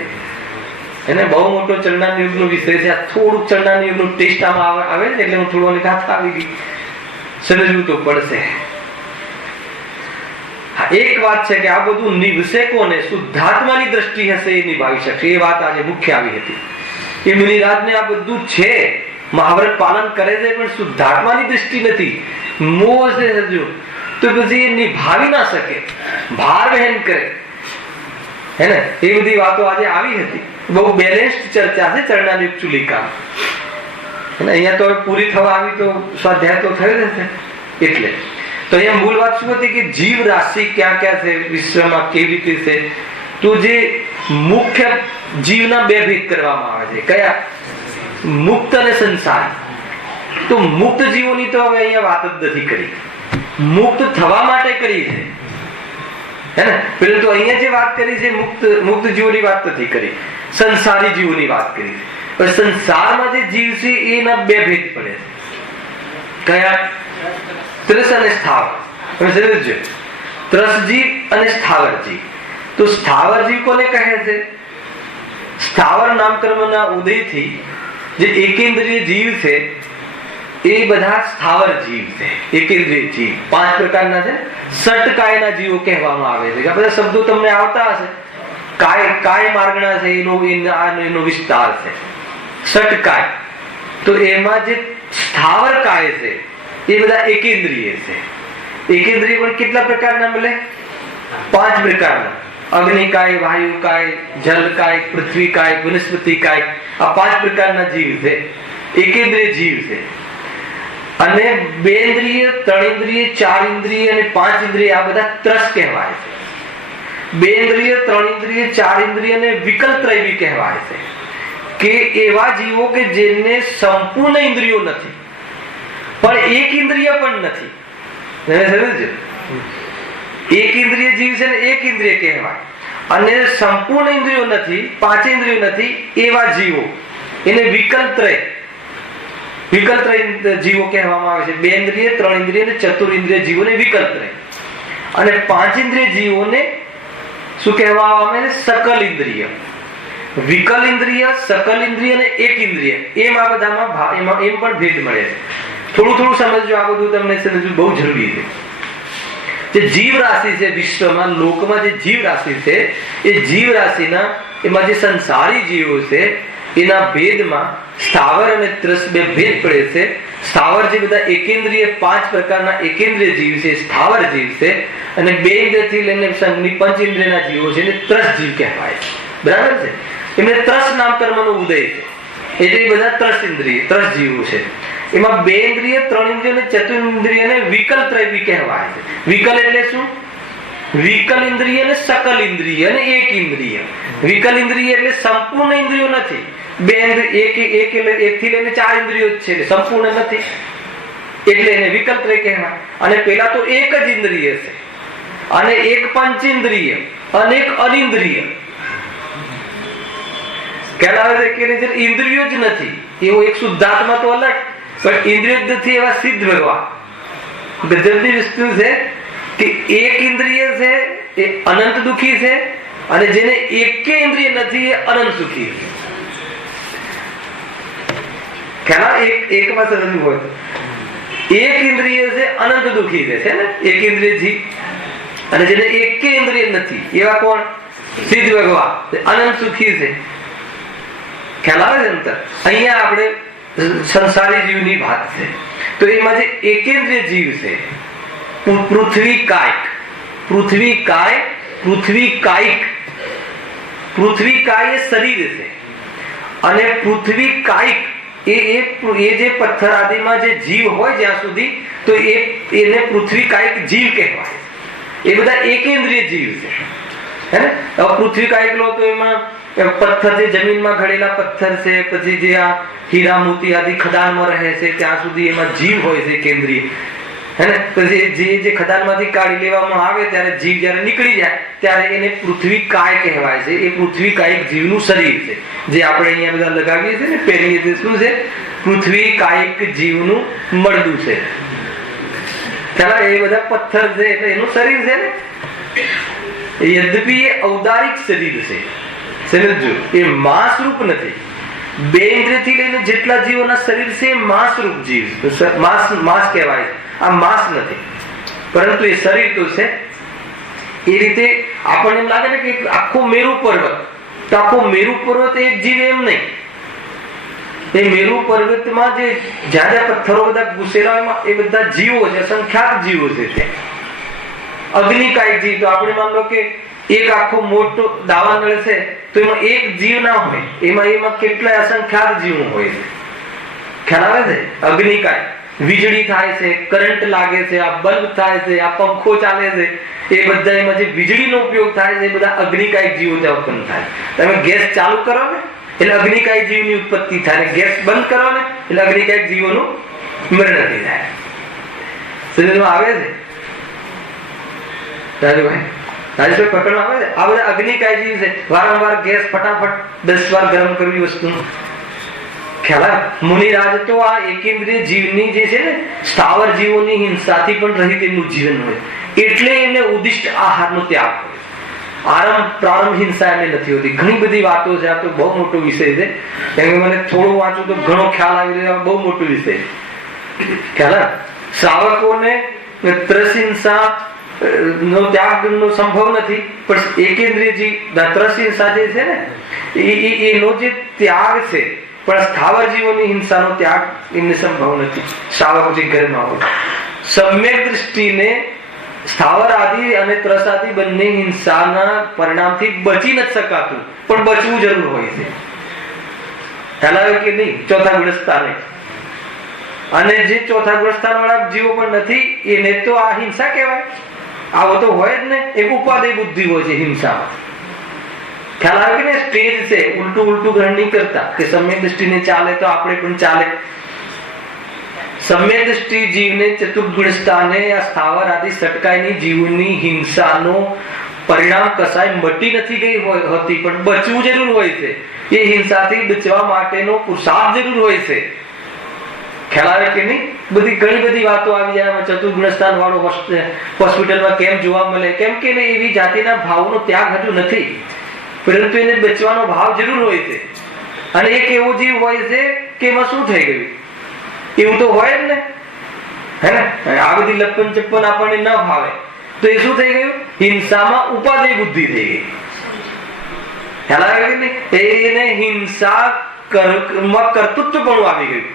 એને બહુ મોટો ચરણાન યુગનો વિષય છે. થોડુંક ચરણાન યુગનું ટેસ્ટ આમાં આવે ને એટલે હું થોડું ગાથા આવી ગઈ, સમજવું તો પડશે. એક વાત છે કે આ બધું નિવસે કોને? શુદ્ધાત્માની દ્રષ્ટિ હશે એ નિભાવી શકશે. એ વાત આજે મુખ્ય આવી હતી. એ મુનિરાજને આ બધું છે, મહાવ્રત પાલન કરે છે, પણ શુદ્ધાત્માની દ્રષ્ટિ નથી, મોહ છે હજુ, તો પછી એ નિભાવી ના શકે, ભાર વહેન કરે. હે ને? એ બધી વાતો આજે આવી હતી. બહુ બેલેન્સ્ડ ચર્ચા છે ચરણાની ચુલિકા. અહીંયા તો પૂરી થવા આવી તો સ્વાધ્યાય તો થયો જશે. એટલે તો અહીંયા મૂળ વાત શું હતી કે જીવ રાશિ ક્યાં ક્યાં છે વિશ્વમાં, કેવી રીતે છે? તો જે મુખ્ય જીવના 2 ભેદ કરવામાં આવે છે. કયા? મુક્ત અને સંસાર. તો મુક્ત જીવોની તો હવે અહીંયા વાત જ નથી કરી, મુક્ત થવા માટે કરી છે. હે ને? પેલું તો અહીંયા જે વાત કરી છે મુક્ત જીવોની વાત નથી કરી, સંસારી જીવોની વાત કરી. પણ સંસારમાં જે જીવ છે એના 2 ભેદ પડે છે. કયા? ત્રસ અને સ્થાવર. ત્રસ જીવ અને સ્થાવર જીવ. તો સ્થાવર જીવ કોને કહે છે? સ્થાવર નામકર્મના ઉદયથી જે એકેન્દ્રિય જીવ છે એ બધા સ્થાવર જીવ છે. એકેન્દ્રિય જીવ 5 પ્રકારના છે. ષટકાયના જીવો કહેવામાં આવે છે. આ બધા શબ્દો તમને આવતા હશે. કાય માર્ગના છે, એનો વિસ્તાર છે ષટકાય. તો એમાં જે સ્થાવર કાય છે એ બધા એકેન્દ્રિય છે. એકેન્દ્રિય પણ કેટલા પ્રકારના મળે? 5 પ્રકારના. અગ્નિકાય, વાયુકાય, જલકાય, પૃથ્વીકાય, વનસ્પતિકાય. આ 5 પ્રકારના જીવ છે, એકેન્દ્રિય જીવ છે. અને 2 ઇન્દ્રિય, 3 ઇન્દ્રિય, 4 ઇન્દ્રિય અને 5 ઇન્દ્રિય આ બધા ત્રસ કહેવાય છે. 2 ઇન્દ્રિય, 3 ઇન્દ્રિય, 4 ઇન્દ્રિય અને વિકલ્પત્રય બી કહેવાય છે. કે એવા જીવો કે જેને સંપૂર્ણ ઇન્દ્રિયો નથી, પણ એક ઇન્દ્રિય પણ નથી. એક ઇન્દ્રિય જીવ છે ને એક ઇન્દ્રિય કહેવાય, અને સંપૂર્ણ ઇન્દ્રિયો નથી, 5 ઇન્દ્રિયો નથી, એવા જીવો એને વિકલ્પત્રય જીવો કહેવામાં આવે છે. 2 ઇન્દ્રિય, 3 ઇન્દ્રિય અને 4 ઇન્દ્રિય જીવોને વિકલ્પત્રય, અને 5 ઇન્દ્રિય જીવોને શું કહેવામાં આવે છે? સકલ ઇન્દ્રિય. વિકલ ઇન્દ્રિય, સકલ ઇન્દ્રિય અને એક ઇન્દ્રિય, એમ આ બધામાં એમ પણ ભેદ મળે છે. થોડું સમજજો, આ બધું તમને સમજવું બહુ જરૂરી છે. જે જીવ રાશિ છે વિશ્વમાં, લોકમાં જે જીવ રાશિ છે, એ જીવ રાશિના એમાં જે સંસારી જીવો છે એના ભેદમાં સ્થાવર અને ત્રસ 2 ભેદ પડે છે. સ્થાવર જે બધા એકેન્દ્રિય 5 પ્રકારના એકેન્દ્રિય જીવ છે, સ્થાવર જીવ છે. અને 2 ઇન્દ્રિયથી લઈને સંઘની 5 ઇન્દ્રિયના જીવો છે એને ત્રસ જીવ કહેવાય છે. બરાબર છે? એમને ત્રસ નામ કર્મનો ઉદય છે, એટલે એ બધા ત્રસ જીવો છે. એમાં 2 ઇન્દ્રિય, 3 ઇન્દ્રિય અને 4 ઇન્દ્રિયને વિકલ્પત્રય બી કહેવાય છે. વિકલ એટલે શું? વિકલ ઇન્દ્રિય અને સકલ ઇન્દ્રિય અને એક ઇન્દ્રિય. વિકલ ઇન્દ્રિય એટલે સંપૂર્ણ ઇન્દ્રિયો નથી. 2 ઇન્દ્રિય એક થી લઈને 4 ઇન્દ્રિયો છે, સંપૂર્ણ નથી, એટલે એને વિકલ્પત્રય કહેવાય. અને પેલા તો એક જ ઇન્દ્રિય છે, અને એક પંચેન્દ્રિય અને એક અનિન્દ્રિય. ખ્યાલ આવે છે કે ઇન્દ્રિયો જ નથી એવો એક શુદ્ધાત્મા તો અલગ, પણ ઇન્દ્રિયો જ નથી એવા સિદ્ધ ભગવાન. ગજબની વસ્તુ છે કે એક ઇન્દ્રિય છે એ અનંત દુઃખી છે, અને જેને એક ઇન્દ્રિય નથી એ અનંત સુખી છે. ખ્યાલ એકમાં સમજવું હોય એક ઇન્દ્રિય છે અનંત દુઃખી છે ને, એક ઇન્દ્રિય જીવ. અને જેને એક ઇન્દ્રિય નથી એવા કોણ? સિદ્ધ ભગવાન અનંત સુખી છે. ખ્યાલ આવે છે અંતર? અહીંયા આપણે સંસારી જીવની વાત છે. તો એમાં જે એકેન્દ્રિય જીવ છે, પૃથ્વી કાયક, પૃથ્વી કાય, પૃથ્વી કાયિક, પૃથ્વી કાય એ શરીર છે. અને પૃથ્વી કાયિક એ જે પથ્થર આદિમાં જે જીવ હોય જ્યાં સુધી, તો એને પૃથ્વી કાયિક જીવ કહેવાય. એ બધા એકેન્દ્રિય જીવ છે, હે ને? પૃથ્વી કાયિક લો તો એમાં પથ્થર, જે જમીનમાં ઘડેલા પથ્થર છે, પછી જે આ હીરા મોતી આદિ ખદાનમાં રહે છે ત્યાં સુધી એમાં જીવ હોય છે કેન્દ્રીય, હે ને? પછી જે ખદાનમાંથી કાઢી લેવામાં આવે ત્યારે જીવ જ્યારે નીકળી જાય ત્યારે એને પૃથ્વી કાય કહેવાય છે. એ પૃથ્વી કાયિક જીવનું શરીર છે, જે આપણે અહીંયા બધા લગાવીએ છીએ ને, પહેરીએ છીએ. શું છે? પૃથ્વી કાયિક જીવનું મળદું છે. એ બધા પથ્થર છે એટલે એનું શરીર છે ને. યદ્યપિ એ ઔદારિક શરીર છે, સમજો, એ માંસરૂપ નથી. બે ઇન્દ્રિયથી લઈને જેટલા જીવોના શરીર છે એ માંસરૂપ જીવ, માંસ કહેવાય. આ માંસ નથી, પરંતુ એ શરીર તો છે. એ રીતે આપણને એમ લાગે ને કે આખો મેરુ પર્વત, તો આખો મેરુ પર્વત એક જીવ એમ નહીં. એ મેરુ પર્વતમાં જે જ્યાં જ્યાં પથ્થરો બધા ઘૂસેલા એમાં એ બધા જીવો છે, અસંખ્યાત જીવો છે. અગ્નિકાયિક જીવ તો આપણે માન લો કે એક આખો મોટો દાવાનળ છે તો એમાં એક જીવ ના હોય, એમાં કેટલા અસંખ્યાત જીવો હોય છે. ખ્યાલ આવે છે? અગ્નિકાય વીજળી થાય છે, કરંટ લાગે છે, આ બલ્બ થાય છે, આ પંખો ચાલે છે, એ બધા એમાં જે વીજળીનો ઉપયોગ થાય છે એ બધા અગ્નિકાયિક જીવો ત્યાં ઉત્પન્ન થાય. તમે ગેસ ચાલુ કરો ને એટલે અગ્નિકાયિક જીવની ઉત્પત્તિ થાય, ગેસ બંધ કરો ને એટલે અગ્નિકાયિક જીવોનું મરણ થઈ જાય. સમજમાં આવે છે રાજુભાઈ? રાજુભાઈ પકડમાં આવે છે? આ બધા અગ્નિકાય જીવ છે. વારંવાર ગેસ ફટાફટ 10 વાર ગરમ કરવી વસ્તુ ખ્યાલ. મુનિરાજ તો આ એકેન્દ્રિય જીવની જે છે ને, સ્થાવર જીવોની હિંસાથી પણ રહિત એમનું જીવન હોય, એટલે એને ઉદિષ્ટ આહારનો ત્યાગ હોય. પ્રારંભ હિંસા એને નથી હોતી. ઘણી બધી વાતો છે, આ તો બહુ મોટો વિષય છે. કેમ કે મને થોડું વાંચું તો ઘણો ખ્યાલ આવી રહ્યો. બહુ મોટો વિષય ખ્યાલ. શ્રાવકોને ત્રસહિંસા નો ત્યાગ નો સંભવ નથી, પણ એકેન્દ્રિય જીવ ત્રસહિંસા જે છે ને એનો જે ત્યાગ છે, પણ સ્થાવર જીવોની હિંસાનો ત્યાગ એમને સંભવ નથી. શ્રાવક જે ઘરમાં હોય, સમ્યક દ્રષ્ટિને સ્થાવર આદિ અને ત્રસ આદિ બંને હિંસાના પરિણામથી બચી નથી શકાતું, પણ બચવું જરૂર હોય છે. ખ્યાલ આવે કે નહીં? ચોથા ગુણસ્થાને. અને જે ચોથા ગુણસ્થાન વાળા જીવો પણ નથી એને તો આ હિંસા કહેવાય. આવો તો હોય જ ને. એક ઉપાદેય બુદ્ધિ હોય છે હિંસામાં. ખ્યાલ આવે કે ને? સ્ટેજ છે, ઉલટું ગ્રહણ નહીં કરતા કે સમ્યક દ્રષ્ટિને ચાલે તો આપણે પણ ચાલે. સમ્યક દ્રષ્ટિ જીવને ચતુર્ગુણ સ્થાને આ સ્થાવર આદિ સટકાઈની જીવની હિંસાનો પરિણામ કસાય મટી નથી ગઈ હોતી, પણ બચવું જરૂર હોય છે. એ હિંસાથી બચવા માટેનો પુરુષાર્થ જરૂર હોય છે. ખ્યાલ આવે કે નહીં? ઘણી બધી વાતો આવી જાય. ચતુર્ગુણ સ્થાન વાળો હોસ્પિટલમાં કેમ જોવા મળે? કેમ કે એવી જાતિના ભાવનો ત્યાગ હજુ નથી, પરંતુ એને બચવાનો ભાવ જરૂર હોય છે. અને એક એવો જીવ હોય છે કે એમાં શું થઈ ગયું એવું તો હોય જ ને, હે ને? આ બધી લપન ચપ્પન આપણને ન ભાવે તો એ શું થઈ ગયું? હિંસામાં ઉપાદેય બુદ્ધિ થઈ ગઈ. ખ્યાલ આવે કે નહીં? એને હિંસા કર્તૃત્વ પણ આવી ગયું.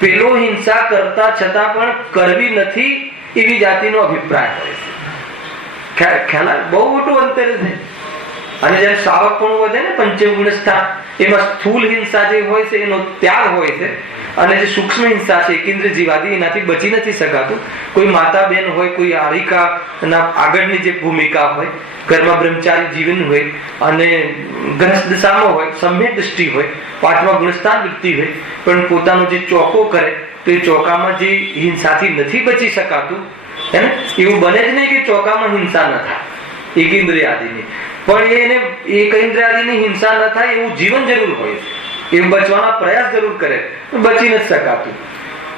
પેલો હિંસા કરતા છતાં પણ કરવી નથી એવી જાતિનો અભિપ્રાય હોય છે. ખ્યાલ આવે? બહુ મોટું અંતર છે. અને જેમ શ્રાવક પણ વધે ને પંચગુણ સ્થાન, એમાં સ્થૂલ હિંસા જે હોય છે એનો ત્યાગ હોય છે. અને જે સૂક્ષ્મ હિંસા છે કેન્દ્ર જીવાદી, એનાથી બચી નથી શકાતું. કોઈ માતા બેન હોય, કોઈ આરિકા આગળની જે ભૂમિકા હોય, ઘરમાં બ્રહ્મચારી જીવન હોય અને ગ્રસ્ત દશામાં હોય, સમ્યક દ્રષ્ટિ હોય, પાંચમા ગુણસ્થાન વ્યક્તિ હોય, પણ પોતાનો જે ચોકો કરે તો એ ચોકામાં જે હિંસાથી નથી બચી શકાતું, હે ને? એવું બને જ નહીં કે ચોકામાં હિંસા ન થાય એક ઇન્દ્રિય આદિની, પણ એને એક ઇન્દ્રિય આદિની હિંસા ન થાય એવું જીવન જરૂર હોય છે. એ બચવાના પ્રયાસ જરૂર કરે, બચી નથી શકાતું.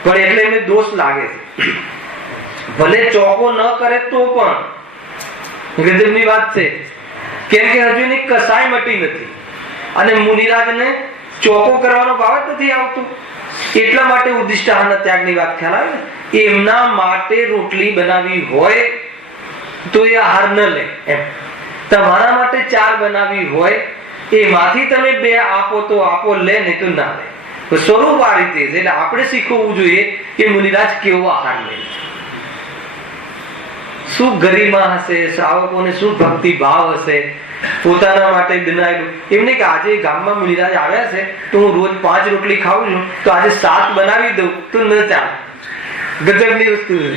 પણ એટલે એમને દોષ લાગે છે. ભલે ચોકો ન કરે તો પણ ગજબની વાત છે. કેમ કે હજુ એની કસાય મટી નથી. અને મુનિરાજને ચોકો કરવાનો ભાવ જ નથી આવતું. એટલા માટે ઉદ્દિષ્ટ આહારના ત્યાગની વાત ખ્યાલ આવે ને, એમના માટે રોટલી બનાવી હોય તો એ આહાર ન લે એમ. તમારા માટે 4 બનાવી હોય એમાંથી તમે 2 આપો તો આપો, લે નહીં તો ના લે. સ્વરૂપ આ રીતે છે. એટલે આપણે શીખવવું જોઈએ કે મુનિરાજ કેવો આહાર લે, શું ગરિમા હશે, શ્રાવકોને શું ભક્તિ ભાવ હશે, પોતાના માટે બનાવેલું. એમને કે આજે ગામમાં મુનિરાજ આવ્યા છે તો હું રોજ 5 રોટલી ખાઉં છું, તો આજે 7 બનાવી દઉં તો ન ચાલે. ગજબની વસ્તુ છે.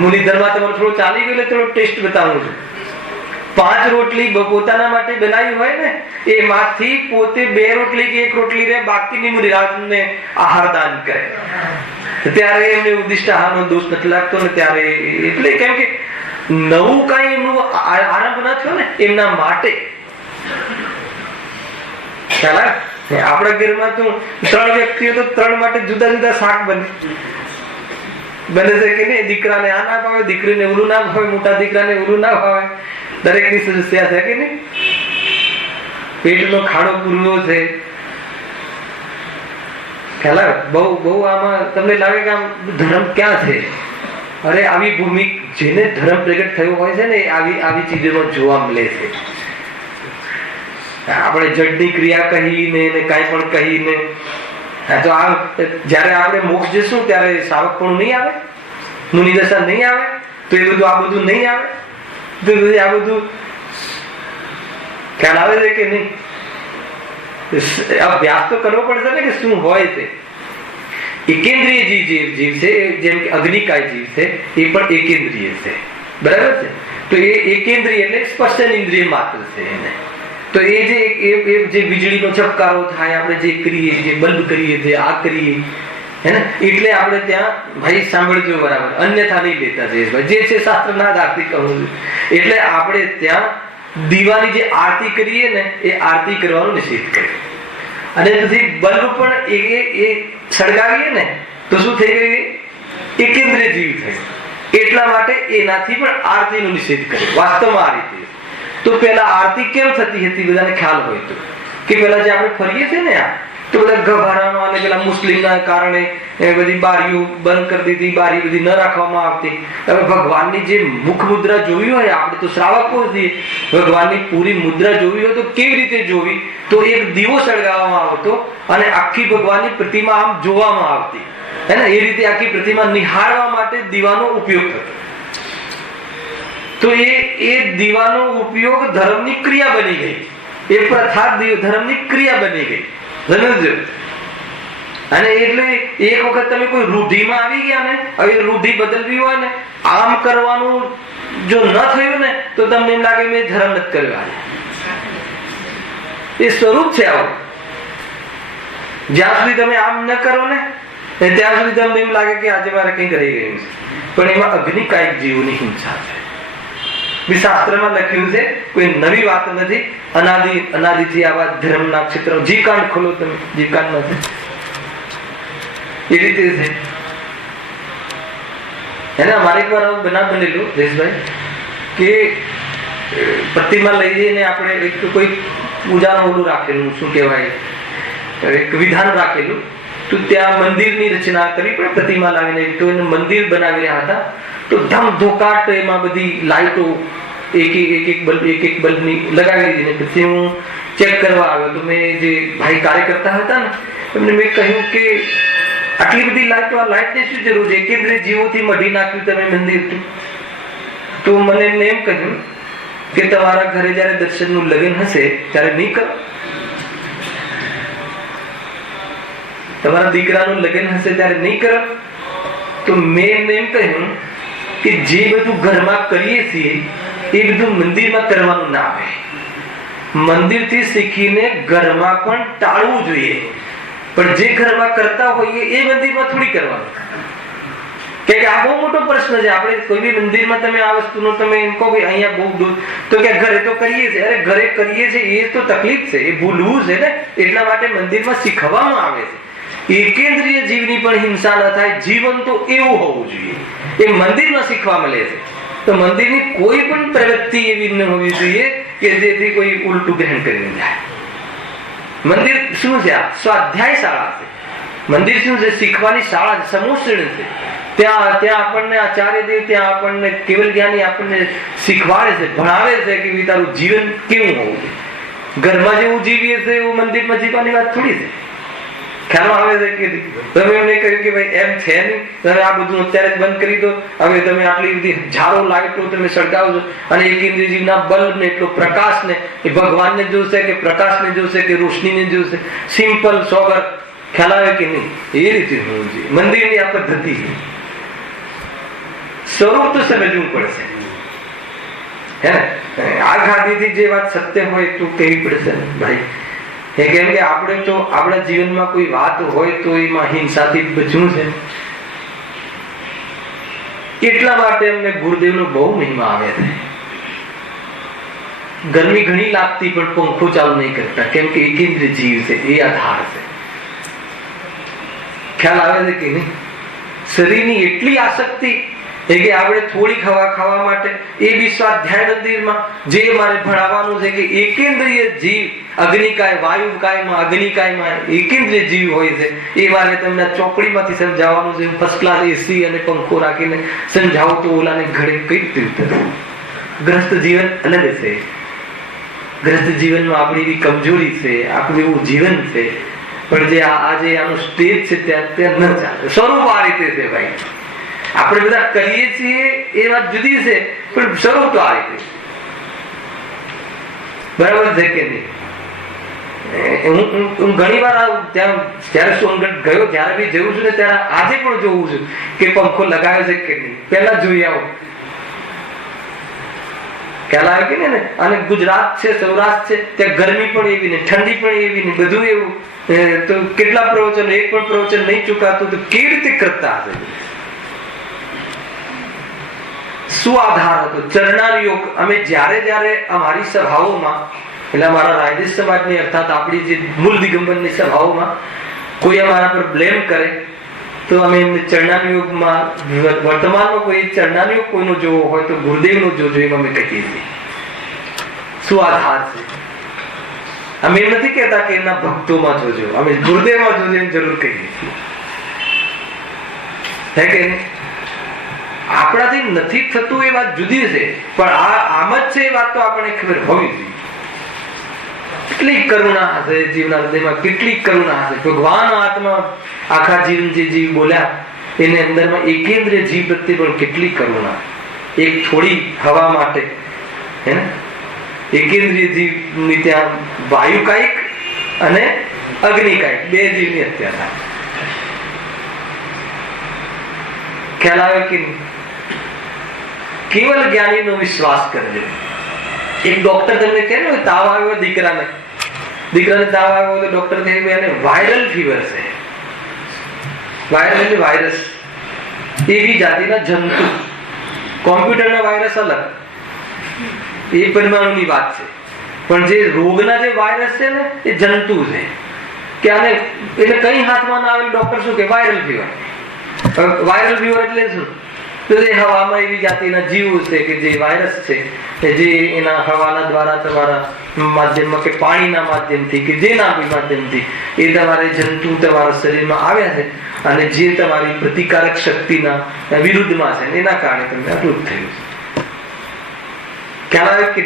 મુનિ ધર્મ તમારો થોડો ચાલી ગયો એટલે થોડો ટેસ્ટ બતાવું છું. 5 રોટલી પોતાના માટે બનાવી હોય ને એમાંથી પોતે 2 રોટલી કે 1 રોટલી રે, બાકીની મુનિરાજને આહાર દાન કરે. ત્યારે એમને ઉદ્દિષ્ટ આહારનો દોષ નથી લાગતો ને. ત્યારે એટલે કેમ કે નવું કઈ એમનું આરંભ ન થયો ને એમના માટે. ખ્યાલ આવે? આપણા ઘરમાં તો 3 વ્યક્તિઓ તો 3 માટે જુદા જુદા શાક બને છે કે નહીં? દીકરાને આ ના ભાવે, દીકરીને ઓલું ના ભાવે, મોટા દીકરાને ઓલું ના ભાવે. દરેકની સમસ્યા છે કે નહીં? પેટનો ખાડો પૂરવો છે. ખ્યાલ આવે? બહુ આમાં તમને લાગે કે આમ ધર્મ ક્યાં છે? અરે આવી ભૂમિ જેને ધર્મ પ્રગટ થયો હોય છે ને આવી ચીજોમાં જોવા મળે છે. આપણે જડની ક્રિયા કહીને કાંઈ પણ કહીને તો જયારે આપણે મોક્ષ જશું ત્યારે શ્રાવક પણ નહીં આવે, મુનિદશા નહીં આવે, તો એ બધું આ બધું નહીં આવે. તો આ બધું ખ્યાલ આવે છે કે નહીં? અભ્યાસ તો કરવો પડશે ને કે શું હોય છે. એકેન્દ્રિય જીવ છે, જેમ કે અગ્નિકાય જીવ છે, એ પણ એકેન્દ્રિય છે. બરાબર છે? તો એ એકેન્દ્રિય એટલે સ્પર્શન ઇન્દ્રિય માત્ર છે એને. તો એ જે વીજળીનો ઝબકારો થાય, આપણે જે કરીએ, જે બલ્બ કરીએ, જે આ કરીએ હે ને, એટલે આપણે ત્યાં ભાઈ સાંભળજો બરાબર, અન્યથા નહીં લેતા જયેશભાઈ, જે છે શાસ્ત્રના જ આરતી કહું છું. એટલે આપણે ત્યાં દીવાની જે આરતી કરીએ ને એ આરતી કરવાનું નિષેધ કરે. અને પછી બલ્બ પણ એ સળગાવીએ ને તો શું થઈ ગયું? એકેન્દ્રિય જીવ થયું. એટલા માટે એનાથી પણ આરતીનો નિષેધ કરે. વાસ્તવમાં આ રીતે તો પેલા આરતી કેમ થતી હતી બધાને ખ્યાલ હોય તો, કે પેલા જે આપણે ફરીએ છીએ ને તો બધા ગભારાનો અને પેલા મુસ્લિમના કારણે બધી બારીઓ બંધ કરી દીધી, બારી બધી ન રાખવામાં આવતી. હવે ભગવાનની જે મુખ મુદ્રા જોવી હોય, આપણે તો શ્રાવકો છીએ, ભગવાનની પૂરી મુદ્રા જોવી હોય તો કેવી રીતે જોવી? તો એક દીવો સળગાવવામાં આવતો અને આખી ભગવાનની પ્રતિમા આમ જોવામાં આવતી હે ને. એ રીતે આખી પ્રતિમા નિહાળવા માટે દીવાનો ઉપયોગ થતો. તો એ દીવાનો ઉપયોગ ધર્મની ક્રિયા બની ગઈ. એ પ્રથા ધર્મની ક્રિયા બની ગઈ. સમજો? અને એટલે એક વખત તમે કોઈ રૂઢિમાં આવી ગયા ને, હવે રૂઢિ બદલવી હોય ને, આમ કરવાનું જો ન થયું ને તો તમને એમ લાગે મેં ધર્મ નથી કર્યો. એ સ્વરૂપ છે આવું. જ્યાં સુધી તમે આમ ન કરો ને ત્યાં સુધી તમને એમ લાગે કે આજે મારે કંઈક રહી ગયું છે. પણ એમાં અગ્નિકાયિક જીવની હિંસા છે. શાસ્ત્રમાં લખ્યું છે, કોઈ નવી વાત નથી. અનાદિથી આવા ધર્મના ક્ષેત્ર જીકાંડ ખોલો તમે, જીકાંડ નથી એ રીતે છે. એને અમારે એકવાર આવું બનાવ બનેલું જયેશભાઈ કે પ્રતિમા લઈ જઈને આપણે એક કોઈ પૂજાનું ઓલું રાખેલું, શું કહેવાય, એક વિધાન રાખેલું. તો ત્યાં મંદિરની રચના કરવી પડે, પ્રતિમા લાવીને. તો એને મંદિર બનાવી રહ્યા હતા તો ધમધોકાટ એમાં બધી લાઈટો એક બલ્બની લગાવી દીધી. પછી હું ચેક કરવા આવ્યો તો મેં જે ભાઈ કાર્યકર્તા હતા ને એમને મેં કહ્યું કે આટલી બધી લાઈટો, આ લાઈટની શું જરૂર છે? કેન્દ્રીય જીવોથી મઢી નાખ્યું તમે મંદિર. તો મને એમને એમ કહ્યું કે તમારા ઘરે જયારે દર્શનનું લગ્ન હશે ત્યારે નહીં કરો, તમારા દીકરાનું લગ્ન હશે ત્યારે નહીં કરો. તો મેં એમને એમ કહ્યું કે જે બધું ઘરમાં કરીએ છીએ એ બધું મંદિરમાં કરવાનું ના આવે. મંદિરથી શીખીને ઘરમાં પણ ટાળવું જોઈએ. પણ જે ઘરમાં કરતા હોઈએ એ મંદિરમાં થોડી કરવાનું. કે આ બહુ મોટો પ્રશ્ન છે. આપણે કોઈ બી મંદિરમાં તમે આ વસ્તુનો તમે એમ કહો કે અહીંયા બહુ દૂર, તો કે ઘરે તો કરીએ છીએ. અરે ઘરે કરીએ છીએ એ તો તકલીફ છે, એ ભૂલવું છે ને. એટલા માટે મંદિરમાં શીખવામાં આવે છે. એકેન્દ્રિય જીવની પણ હિંસા ન થાય. જીવન તો એવું હોવું જોઈએ, એ મંદિરમાં શીખવા મળે છે. તો મંદિરની કોઈ પણ પ્રવૃત્તિ એવી ન હોવી જોઈએ કે જેથી કોઈ ઉલટું ગ્રહણ કરીને જાય. મંદિર શું છે? આ સ્વાધ્યાય શાળા છે. મંદિર શું છે? શીખવાની શાળા છે, સમોષણ છે. ત્યાં આપણને આચાર્ય દેવ ત્યાં આપણને કેવલ જ્ઞાની આપણને શીખવાડે છે, ભણાવે છે કે તારું જીવન કેવું હોવું જોઈએ. ઘરમાં જેવું જીવીએ છે એવું મંદિરમાં જીવવાની વાત થોડી છે. ખ્યાલ આવે છે કે તમે એમને કહ્યું કે ભાઈ એમ છે નહીં, તમે આ બધું અત્યારે જ બંધ કરી દો, હવે તમે આટલી બધી હજારો લાઈટો તમે સળગાવજો અને એક ઇન્દ્રિય જીવના બલ્બ ને એટલો પ્રકાશ ને એ ભગવાનને જોશે કે પ્રકાશને જોશે કે રોશનીને જોશે? Simple sober. ખ્યાલ આવે કે નહીં? એ રીતે હોવું જોઈએ. મંદિરની આ પદ્ધતિ છે. સ્વરૂપ તો સમજવું પડશે, હે ને? આ ખાદીથી જે વાત સત્ય હોય તો કહેવી પડશે ભાઈ. કેમ કે આપણે તો આપણા જીવનમાં કોઈ વાત હોય તો એમાં હિંસાથી બચવું છે. એટલા માટે અમને ગુરુદેવનો બહુ મહિમા આવે છે. ગરમી ઘણી લાગતી પણ પંખો ચાલુ નહીં કરતા, કેમ કે એકેન્દ્ર જીવ છે, એ આધાર છે. ખ્યાલ આવે છે કે નહીં? શરીરની એટલી આસક્તિ કે આપણે થોડીક હવા ખાવા માટે એ બી સ્વાધ્યાય મંદિરમાં જે મારે ભણાવવાનું છે કે એકેન્દ્રીય જીવ અગ્નિકાય વાયુકાયમાં અગ્નિકાયમાં એકેન્દ્રીય જીવ હોય છે. એ મારે તમને ચોકડીમાંથી સમજાવવાનું છે. ફર્સ્ટ ક્લાસ એસી અને પંખો રાખીને સમજાવું તો ઓલાને ઘડે કઈ રીતે ઉતરશે? ગ્રસ્ત જીવન અલગ છે. ગ્રસ્ત જીવનમાં આપણી એવી કમજોરી છે, આપણું એવું જીવન છે. પણ જે આજે આનું સ્ટેજ છે ત્યાં ન ચાલે. સ્વરૂપ આ રીતે છે ભાઈ. આપણે બધા કરીએ છીએ એ વાત જુદી છે, પણ સ્વરૂપ તો આ રીતે. બરાબર છે કે નહીં? હું ઘણી વાર ત્યાં જયારે સોનગઢ ગયો, જયારે બી જવું છું ને ત્યારે આજે પણ જોવું છું કે પંખો લગાવ્યો છે કે નહીં. પેલા જોઈ આવો. ખ્યાલ આવે કે ને? અને ગુજરાત છે, સૌરાષ્ટ્ર છે, ત્યાં ગરમી પણ એવી ને ઠંડી પણ એવી ને બધું એવું. તો કેટલા પ્રવચન, એક પણ પ્રવચન નહીં ચૂકાતું તો કેવી રીતે કરતા હશે? શું આધાર હતો? ચરણાર યોગ. અમે જ્યારે અમારી સભાઓમાં, એટલે અમારા રાયદેશ સમાજની અર્થાત આપણી જે મૂળ દિગંબરની સભાઓમાં કોઈ અમારા પર બ્લેમ કરે તો અમે એમને ચરણાર યોગમાં, વર્તમાનમાં કોઈ ચરણાર યોગ કોઈનો જોવો હોય તો ગુરુદેવનો જોજો એમ અમે કહીએ છીએ. શું આધાર છે? અમે એમ નથી કહેતા કે એમના ભક્તોમાં જોજો, અમે ગુરુદેવમાં જોજો એમ જરૂર કહીએ છીએ. હે કે નહીં? આપણાથી નથી થતું એ વાત જુદી છે, પણ આમ જ છે એ વાત તો આપણને ખબર હોવી જોઈએ. કેટલી કરુણા હશે જીવના હૃદયમાં, કેટલી કરુણા હશે. ભગવાન આત્મા આખા જીવન જે જીવ બોલ્યા એને અંદરમાં એકેન્દ્રીય જીવ પ્રત્યે પણ કેટલી કરુણા. એક થોડી હવા માટે, હે ને? એકેન્દ્રીય જીવની ત્યાં વાયુકાયિક અને અગ્નિકાયિક બે જીવની હત્યા થાય. ખ્યાલ આવે કે નહીં? કેવલ જ્ઞાનીનો વિશ્વાસ કરજો. એક ડોક્ટર તમને કહે ને તાવ આવ્યો દીકરાને તાવ આવ્યો તો ડોક્ટર કહે કે એને વાયરલ ફીવર છે. વાયરલ એટલે વાયરસ. એવી જાતિના જંતુ. કોમ્પ્યુટરના વાયરસ અલગ, એ પરમાણુની વાત છે. પણ જે રોગના જે વાયરસ છે ને એ જંતુ છે. કે આને એટલે કઈ હાથમાં ના આવે ડોક્ટર શું કે વાયરલ ફીવર. વાયરલ ફીવર એટલે શું? તો એ હવામાં એવી જાતિના જીવો છે કે જે વાયરસ છે, જે એના હવાના દ્વારા તમારા માધ્યમમાં કે પાણીના માધ્યમથી કે જેના કોઈ માધ્યમથી એ તમારે જંતુ તમારા શરીરમાં આવ્યા છે અને જે તમારી પ્રતિકારક શક્તિના વિરુદ્ધમાં છે એના કારણે તમને અટૂટ થયું છે. ખ્યાલ આવે કે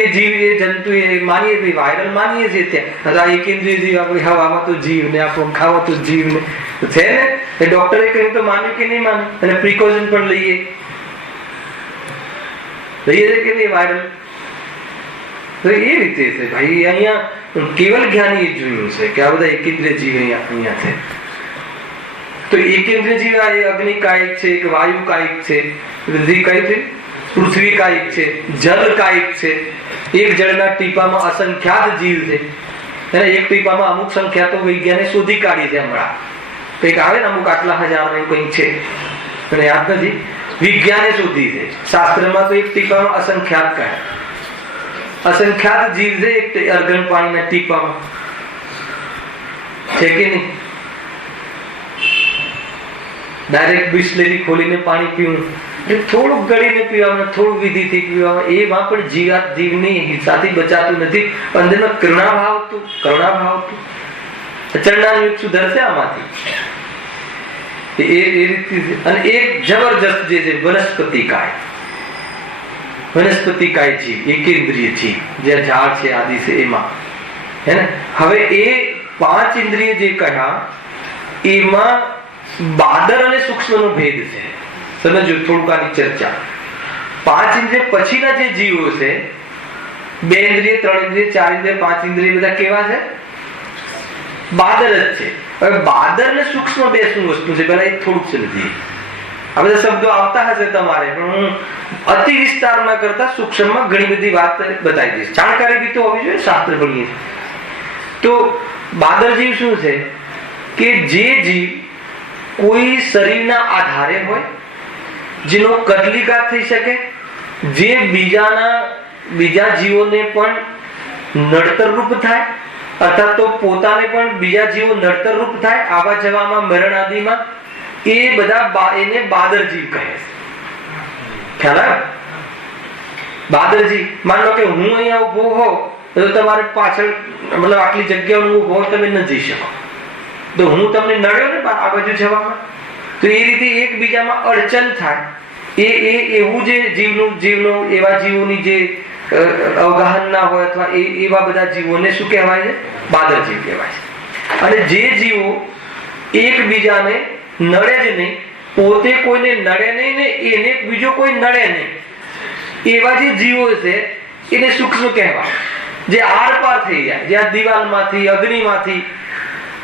એ જીવ એ જંતુ એ માનીએ છીએ, વાયરલ માનીએ છીએ. ત્યાં એકેન્દ્રીય જીવ આપણી હવામાં તો જીવ ને આપણું ખાવા તો જીવ ને છે ને. એ ડોક્ટરે કહ્યું તો માન્યું કે નહીં માન્યું? અને પ્રિકોશન પણ લઈએ છે કે નહીં વાયરલ? તો એ રીતે છે ભાઈ. અહીંયા કેવલ જ્ઞાની જોયું છે કે આ બધા એકેન્દ્રીય જીવ અહીંયા છે. તો એકેન્દ્રીય જીવ આ અગ્નિ કાયિક છે, એક વાયુ કાયિક છે, કઈ છે પૃથ્વી કાયિક છે, જલ કાયિક છે. એક જળના ટીપામાં અસંખ્યાત જીવ છે. અને એક ટીપામાં અમુક સંખ્યા તો વૈજ્ઞાનિકે શોધી કાઢી છે હમણાં. કંઈક આવે ને અમુક આટલા હજાર કંઈક છે, મને યાદ નથી, વિજ્ઞાને શોધી છે. શાસ્ત્રમાં તો એક ટીપામાં અસંખ્યાત કહે. અસંખ્યાત જીવ છે એક અર્ગન પાણીના ટીપામાં, છે કે નહીં? ડાયરેક્ટ બિસ્લેરી ખોલીને પાણી પીવું થોડુંક ગળીને પીવામાં, થોડું વિધિથી પીવામાં, એમાં પણ જીવની હિંસાથી બચાતું નથી. અંદરમાં કરુણાભાવ હતું. ચરણાનું સુધરશે આમાંથી. એ રીતે. અને એક જબરજસ્ત જે છે વનસ્પતિ કાય જીવ, એકેન્દ્રિય જીવ, જે ઝાડ છે આદિ છે એમાં, હે ને. હવે એ 5 ઇન્દ્રિય જે કહ્યા એમાં બાદર અને સૂક્ષ્મ નો ભેદ છે. સમજો થોડુંક આની ચર્ચા. 5 ઇન્દ્રિય પછીના જે જીવો છે, 2 ઇન્દ્રિય, 3 ઇન્દ્રિય, 4 ઇન્દ્રિય, 5 ઇન્દ્રિય, બધા કેવા છે? બાદર જ છે. હવે બાદર ને સૂક્ષ્મ બે શું વસ્તુ છે પેલા એ થોડુંક સમજીએ. આ બધા શબ્દો આવતા હશે તમારે, પણ હું અતિ વિસ્તારમાં કરતા સૂક્ષ્મમાં ઘણી બધી વાત બતાવી દઈશ. જાણકારી બી તો હોવી જોઈએ, શાસ્ત્ર ભણીએ. તો બાદર જીવ શું છે કે જે જીવ કોઈ શરીરના આધારે હોય, જેનો કદલીઘાત થઈ શકે, જે બીજા જીવોને પણ નડતરરૂપ થાય, અર્થાત તો પોતાને પણ બીજા જીવો નડતરરૂપ થાય આવા જવામાં, મરણ આદિમાં, એ બધા એને બાદર જીવ કહે છે. ખ્યાલ આવે? બાદર જીવ. માન લો કે હું અહીંયા ઉભો હોઉં તો તમારે પાછળ મતલબ આટલી જગ્યા ઉભો હોઉં, તમે ન જઈ શકો, તો હું તમને નડ્યો ને આ બાજુ જવામાં, તો એ રીતે એકબીજામાં અડચણ થાય. એવું જે જીવનું એવા જીવોની જે અવગાહન ના હોય અથવા એવા બધા જીવોને શું કહેવાય છે? બાદર જીવ કહેવાય છે. અને જે જીવો એકબીજાને નડે જ નહીં, પોતે કોઈને નડે નહીં ને એને બીજો કોઈ નડે નહીં, એવા જે જીવો છે એને સૂક્ષ્મ કહેવાય. જે આર પાર થઈ જાય, જે આ દિવાલમાંથી, અગ્નિમાંથી,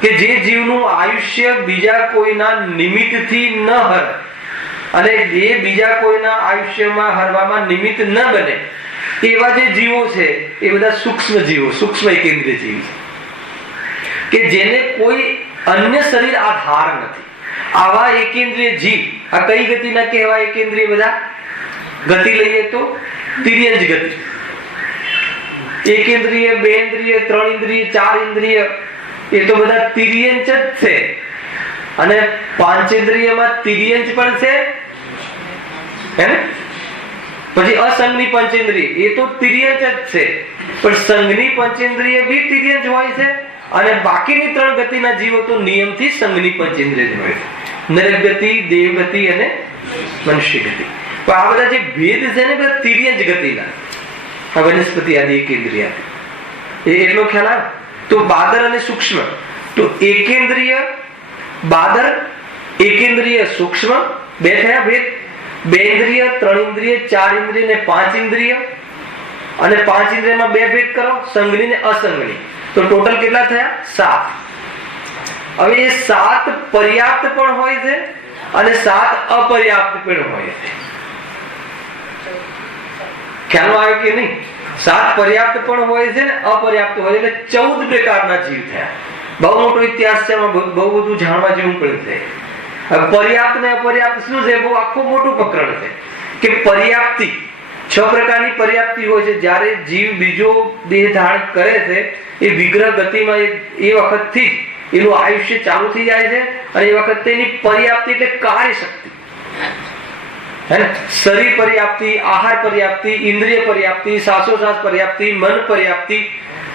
કે જે જીવનું આયુષ્ય બીજા કોઈના નિમિત્તથી ન હરે અને એ બીજા કોઈના આયુષ્યમાં હરવામાં નિમિત્ત ન બને, એવા જે જીવો છે એ બધા સૂક્ષ્મ જીવો, સૂક્ષ્મ એકેન્દ્રિય જીવ કે જેને કોઈ અન્ય શરીર આધાર નથી. આવા એકેન્દ્રિય જીવ આ કઈ ગતિના કહેવાય? એકેન્દ્રિય બધા ગતિ લઈએ તો તિર્યંજ ગતિ. એકેન્દ્રિય, 2 ઇન્દ્રિય, 3 ઇન્દ્રિય, 4 ઇન્દ્રિય, એ તો બધા તિર્યંજ જ છે. અને 5 ઇન્દ્રિયમાં તિર્યંજ પણ છે, હે ને. પછી અસંગની પંચેન્દ્રિય, એ તો તિર્યંજ જ છે, પણ સંઘની પંચેન્દ્રિય બી તિર્યંજ હોય છે. અને બાકીની 3 ગતિના જીવો તો નિયમથી સંઘની પંચેન્દ્રિય હોય છે, નરક ગતિ, દેવ ગતિ અને મનુષ્ય ગતિ. તો આ બધા જે ભેદ છે ને બધા તિર્યંજ ગતિના, આ વનસ્પતિ આદિ, એકેન્દ્રિય આદિ, એટલો ખ્યાલ આવે. તો બાદર અને સૂક્ષ્મ, તો એકેન્દ્રિય બાદર, એકેન્દ્રિય સૂક્ષ્મ, બે થયા ભેદ. 2 ઇન્દ્રિય, 3 ઇન્દ્રિય, 4 ઇન્દ્રિય ને 5 ઇન્દ્રિય. અને 5 ઇન્દ્રિયમાં 2 ભેદ કરો, સંઘની ને અસંઘની, તો ટોટલ કેટલા થયા? 7. હવે એ 7 પર્યાપ્ત પણ હોય છે અને 7 અપર્યાપ્ત પણ હોય છે. ખ્યાલ આવે કે નહીં? 7 પર્યાપ્ત પણ હોય છે ને અપર્યાપ્ત હોય, એટલે 14 પ્રકારના જીવ થયા. બહુ મોટો ઇતિહાસ છે, બહુ બધું જાણવા જેવું પણ છે. પર્યાપ્ત ને અપર્યાપ્ત શું છે? બહુ આખું મોટું પ્રકરણ છે કે પર્યાપ્તિ 6 પ્રકારની પર્યાપ્તિ હોય છે. જ્યારે જીવ બીજો દેહ ધારણ કરે છે એ વિગ્રહ ગતિમાં એ વખતથી જ એનું આયુષ્ય ચાલુ થઈ જાય છે. અને એ વખતે એની પર્યાપ્તિ એટલે કાર્ય શક્તિ, હે ને. શરીર પર્યાપ્તિ, આહાર પર્યાપ્તિ, ઇન્દ્રિય પર્યાપ્તિ, શ્વાસોશ્વાસ પર્યાપ્તિ, મન પર્યાપ્તિ,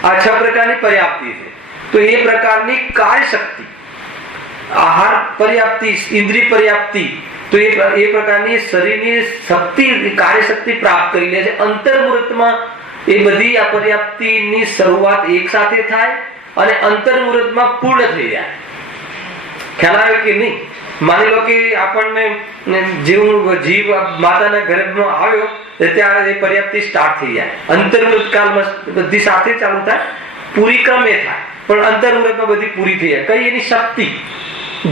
આ 6 પ્રકારની પર્યાપ્તિ છે. તો એ પ્રકારની કાર્ય શક્તિ, આહાર પર્યાપ્તિ, ઇન્દ્રિય પર્યાપ્તિ, તો એ પ્રકારની શરીરની શક્તિ, કાર્ય શક્તિ પ્રાપ્ત કરી લે છે. અંતર્મુહૂર્તમાં એ બધી આ પર્યાપ્તિની શરૂઆત એક સાથે થાય અને અંતર્મુહૂર્તમાં પૂર્ણ થઈ જાય. ખ્યાલ આવે કે નહીં? માની લો કે આપણને જેવું જીવ માતાના ગર્ભમાં આવ્યો ત્યારે એ પર્યાપ્તિ સ્ટાર્ટ થઈ જાય. અંતર્મુહૂર્ત કાળમાં બધી સાથે ચાલુ થાય, પૂરી ક્રમે થાય, પણ અંતર્મુહૂર્તમાં બધી પૂરી થઈ જાય. કઈ? એની શક્તિ,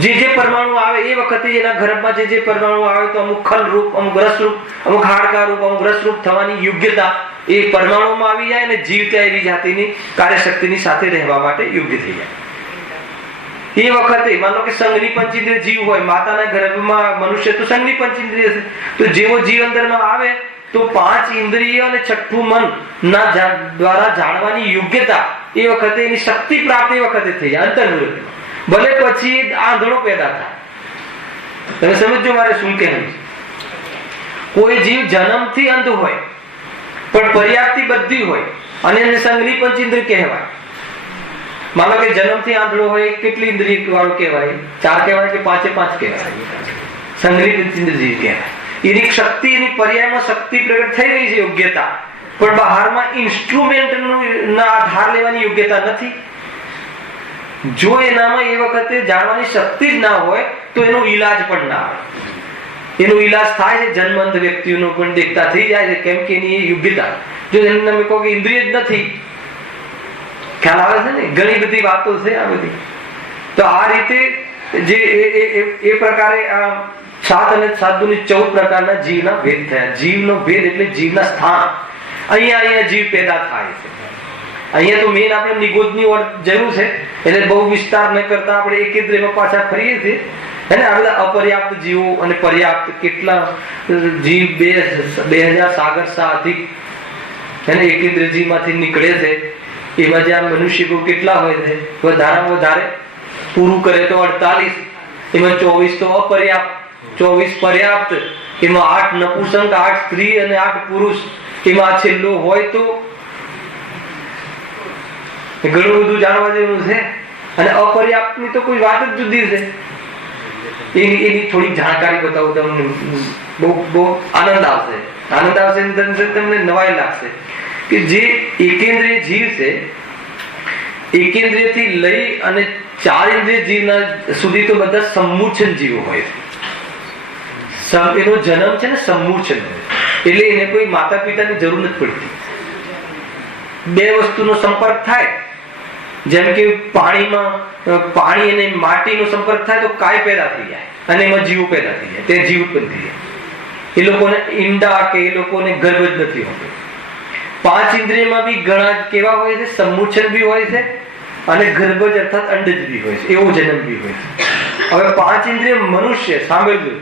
જે પરમાણુ આવે એ વખતે એના ગર્ભમાં જે પરમાણુ આવે તો અમુક ખલ રૂપ, અમુક રસ રૂપ, અમુક હાડકા રૂપ, અમુક રસ રૂપ થવાની યોગ્યતા એ પરમાણુમાં આવી જાય અને જીવ ત્યાં એવી જાતિની કાર્યશક્તિની સાથે રહેવા માટે યોગ્ય થઈ જાય. એ વખતે માનો કે સંઘની પંચેન્દ્રિય જીવ હોય, માતાના ગર્ભમાં મનુષ્ય તો સંઘની પંચેન્દ્રિય છે, તો જેવો જીવ અંદરમાં આવે તો 5 ઇન્દ્રિય અને 6ઠું મન ના દ્વારા જાણવાની યોગ્યતા એ વખતે એની શક્તિ પ્રાપ્ત એ વખતે થઈ જાય અંતર્મુહૂર્તમાં. ભલે પછી આંધળો પેદા થાય. તમે સમજો મારે શું કહેવું છે? કોઈ જીવ જન્મથી અંધ હોય પણ પર્યાપ્તિ બધી હોય અને એને સંગની પંચેન્દ્રિય કહેવાય. માનો કે જન્મથી આંધળો હોય, કેટલી ઇન્દ્રિય વાળો કહેવાય? 4 કહેવાય કે 5 કહેવાય? સંગની પંચેન્દ્રિય કહેવાય. એની શક્તિ, એની પર્યાયમાં શક્તિ પ્રગટ થઈ રહી છે, યોગ્યતા, પણ બહારમાં ઇન્સ્ટ્રુમેન્ટ ના આધાર લેવાની યોગ્યતા નથી. જો એનામાં એ વખતે જાણવાની શક્તિ જ ના હોય તો એનો ઈલાજ પણ ના આવે. એનો ઈલાજ થાય છે જન્મંત વ્યક્તિઓનો પણ દેખતા થઈ જાય છે, કેમ કે એની યોગ્યતા. જો એને તમે કહો કે ઇન્દ્રિય જ નથી, ખ્યાલ આવે છે ને? ઘણી બધી વાતો છે આ બધી. તો આ રીતે જે એ પ્રકારે આ 7 અને 7 દુની 14 પ્રકારના જીવના ભેદ થયા. જીવનો ભેદ એટલે જીવના સ્થાન. અહીંયા જીવ પેદા થાય છે. અહીંયા તો મેન આપણે નિગોદની જરૂર છે, એટલે બહુ વિસ્તાર ન કરતા આપણે એકેન્દ્રિયમાં પાછા ફરીએ છીએ. અને આ બધા અપર્યાપ્ત જીવો અને પર્યાપ્ત કેટલા જીવ 2000 સાગર સાધિક એને એકેન્દ્રિય જીવમાંથી નીકળે છે. એમાં જે આ મનુષ્ય કેટલા હોય છે? વધારેમાં વધારે પૂરું કરે તો 48, એમાં 24 તો અપર્યાપ્ત, 24 પર્યાપ્ત, એમાં 8 નપુંસક, 8 સ્ત્રી અને 8 પુરુષ. એમાં છેલ્લો હોય તો ઘણું બધું જાણવા જેવું છે. અને અપર્યાપ્ત ની તો કોઈ વાત જ જુદી છે. એની થોડી જાણકારી બતાવું તમને, બહુ આનંદ આવશે. તમને નવાઈ લાગશે કે જે એકેન્દ્રિય જીવ છે, એકેન્દ્રિય થી લઈ અને 4 ઇન્દ્રિય જીવના સુધી તો બધા સમૂર્છન જીવો હોય છે. એનો જન્મ છે ને સમૂર્છન, એટલે એને કોઈ માતા પિતાની જરૂર નથી પડતી. 2 વસ્તુનો સંપર્ક થાય, જેમ કે પાણી અને માટીનો સંપર્ક થાય તો કાય પેદા થઈ જાય અને એમાં જીવ પેદા થઈ જાય, તે જીવ ઉત્પન્ન થઈ જાય. એ લોકોને ઈંડા કે એ લોકોને ગર્ભ જ નથી હોતો. 5 ઇન્દ્રિયમાં બી ઘણા કેવા હોય છે? સમૂર્છન બી હોય છે અને ગર્ભજ અર્થાત અંડજ બી હોય છે, એવો જન્મ બી હોય છે. હવે 5 ઇન્દ્રિય મનુષ્ય સાંભળજો,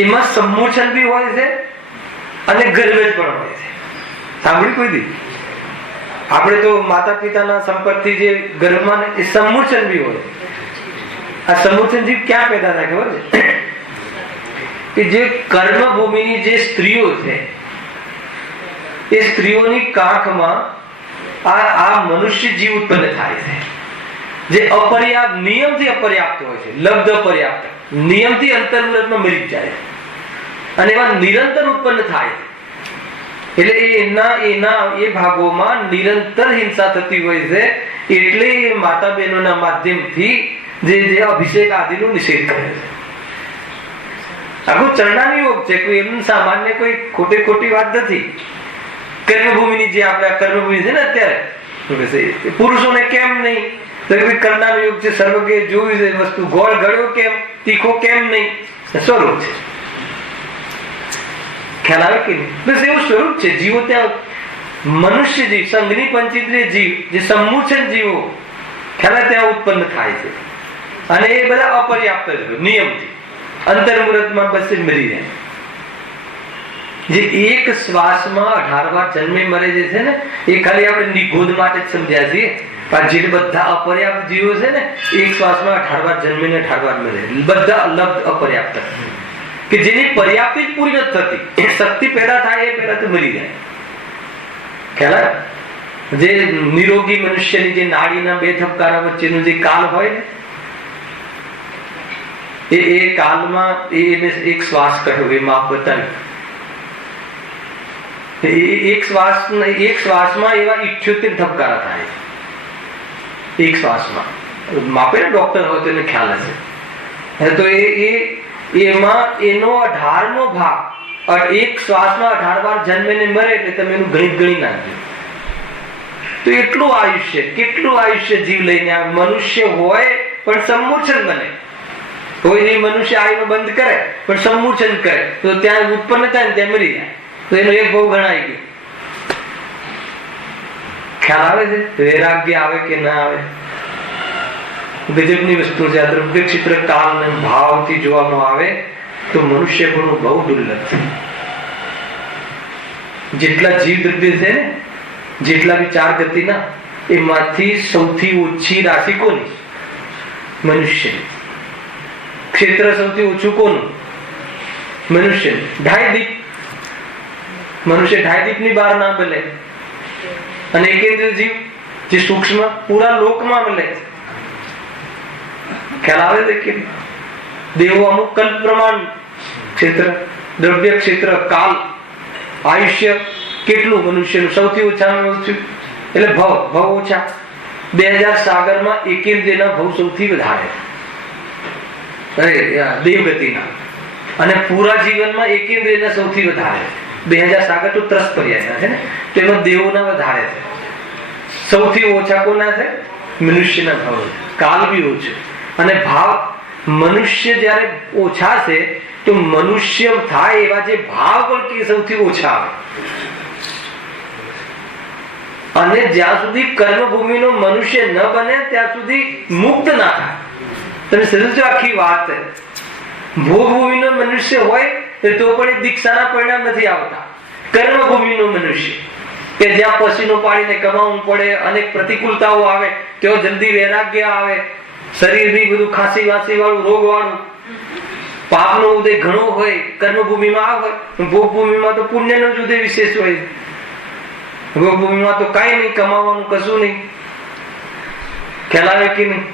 એમાં સમૂર્છન બી હોય છે અને ગર્ભજ પણ હોય છે. સાંભળ્યું કોઈ દી? આપણે તો માતા પિતાના સંપર્કથી જે ગર્ભમાં એ સમૂર્છન બી હોય. આ સમૂર્છન જીવ ક્યાં પેદા થાય ખબર છે? કે જે કર્મભૂમિની જે સ્ત્રીઓ છે, એ સ્ત્રીઓની કાંખમાં આ મનુષ્ય જીવ ઉત્પન્ન થાય છે. જે અપર્યાપ્ત, નિયમથી અપર્યાપ્ત હોય છે, લબ્ધ અપર્યાપ્ત, નિયમથી અંતર્મુરતમાં મરી જાય અને એમાં નિરંતર ઉત્પન્ન થાય. એટલે એના એ ભાગોમાં નિરંતર હિંસા થતી હોય છે. એટલે એ માતા બહેનોના માધ્યમથી જે અભિષેક આદિનો નિષેધ કરે છે. આખું ચરણાની યોગ છે, કોઈ એમ સામાન્ય કોઈ ખોટી વાત નથી. કર્મભૂમિની જે આપણે કર્મભૂમિ છે ને અત્યારે, પુરુષોને કેમ નહીં? તો કર્ણાનો યોગ છે, સર્વજ્ઞ જોયું છે વસ્તુ. ગોળ ગળ્યો કેમ, તીખો કેમ નહીં? સ્વરૂપ છે. ખ્યાલ આવે કે નહીં? બસ એવું સ્વરૂપ છે. જીવો ત્યાં મનુષ્ય જીવ, સંઘની પંચેન્દ્રિય જીવ, જે સમૂર્છન જીવો ખ્યાલ ત્યાં ઉત્પન્ન થાય છે. અને એ બધા અપર્યાપ્ત જ નિયમથી અંતર્મુહૂર્તમાં બસ મરી જાય. જે એક શ્વાસમાં 18 વાર જન્મે મરે જે છે ને, એ ખાલી આપણે નિગોદ માટે જ સમજ્યા છીએ. પણ જે બધા અપર્યાપ્ત જીવો છે ને, એક શ્વાસમાં 18 વાર જન્મે ને 18 વાર મરે, બધા અલગ અપર્યાપ્ત, કે જેની પર્યાપ્તિ જ પૂરી નથી થતી. એ શક્તિ પેદા થાય એ પેલા તો મરી જાય. ખ્યાલ? જે નિરોગી મનુષ્યની જે નાડીના 2 ધબકારા વચ્ચેનું જે કાલ હોય ને, એ કાલમાં એને એક શ્વાસ કહ્યો, એ માપ બતાવ્યું. એક શ્વાસમાં એવા 78 ધબકારા થાય. એક શ્વાસમાં માપે ને ડોક્ટર હોય તો એને ખ્યાલ હશે. તો એમાં એનો 18મો ભાગ એક શ્વાસમાં 18 વાર જન્મે ને મરે, એટલે તમે એનું ગણી નાખજો. તો એટલું આયુષ્ય, કેટલું આયુષ્ય જીવ લઈને આવે. મનુષ્ય હોય પણ સમૂર્છન બને. કોઈ નહીં મનુષ્ય આયુનો બંધ કરે પણ સમૂર્છન કરે તો ત્યાં ઉત્પન્ન થાય ને ત્યાં મરી જાય. તો એનો એક બહુ ગણાઈ ગયો. ખ્યાલ આવે છે? વૈરાગ્ય આવે કે ના આવે? ગજબની વસ્તુ છે. આ દ્રવ્ય ચિત્ર કાલ ને ભાવથી જોવામાં આવે તો મનુષ્ય પણ બહુ દુર્લભ છે. જેટલા જીવ દ્રવ્ય છે ને, જેટલા બી 4 ગતિના, એમાંથી સૌથી ઓછી રાશિ કોની? મનુષ્ય. ક્ષેત્ર સૌથી ઓછું કોનું? મનુષ્ય 2.5 દીપ, મનુષ્ય 2.5 દીપની બહાર ના મળે. અને એકેન્દ્રિય જીવ જે સૂક્ષ્મ પૂરા લોકમાં મળે. ખ્યાલ આવે છે કે દેવો અમુક કલ્પ પ્રમાણ ક્ષેત્ર, દ્રવ્ય ક્ષેત્ર, કાલ, આયુષ્ય કેટલું મનુષ્યનું સૌથી ઓછામાં ઓછું એટલે ભવ ઓછા. 2000 સાગરમાં એકેન્દ્રિયના ભવ સૌથી વધારે દેવગતિના, અને પૂરા જીવનમાં એકેન્દ્રિયના સૌથી વધારે. 2000 સાગર તો ત્રસ પર્યાયના છે ને, તો એમાં દેવોના વધારે છે. સૌથી ઓછા કોના છે? મનુષ્યના ભાવ. કાલ બી ઓછો અને ભાવ. મનુષ્ય જયારે ઓછા છે તો મનુષ્ય થાય એવા જે ભાવ પણ સૌથી ઓછા આવે. અને જ્યાં સુધી કર્મભૂમિનો મનુષ્ય ન બને ત્યાં સુધી મુક્ત ના થાય. તમે સમજો આખી વાત. ભોગભૂમિનો મનુષ્ય હોય તો પણ દીક્ષાના પરિણામ નથી આવતા. કર્મભૂમિનો મનુષ્ય કે જ્યાં પસીનો પાડીને કમાવું પડે, અનેક પ્રતિકૂળતાઓ આવે, તેઓ જલ્દી વૈરાગ્ય આવે, શરીર બી બધું ખાંસી વાસી વાળું, રોગ વાળું, પાપનો ઉદય ઘણો હોય, કર્મભૂમિમાં આ હોય. ભોગભૂમિમાં તો પુણ્યનો જ ઉદય વિશેષ હોય. ભોગભૂમિમાં તો કઈ નહીં, કમાવાનું કશું નહીં. ખ્યાલ આવે કે નહીં?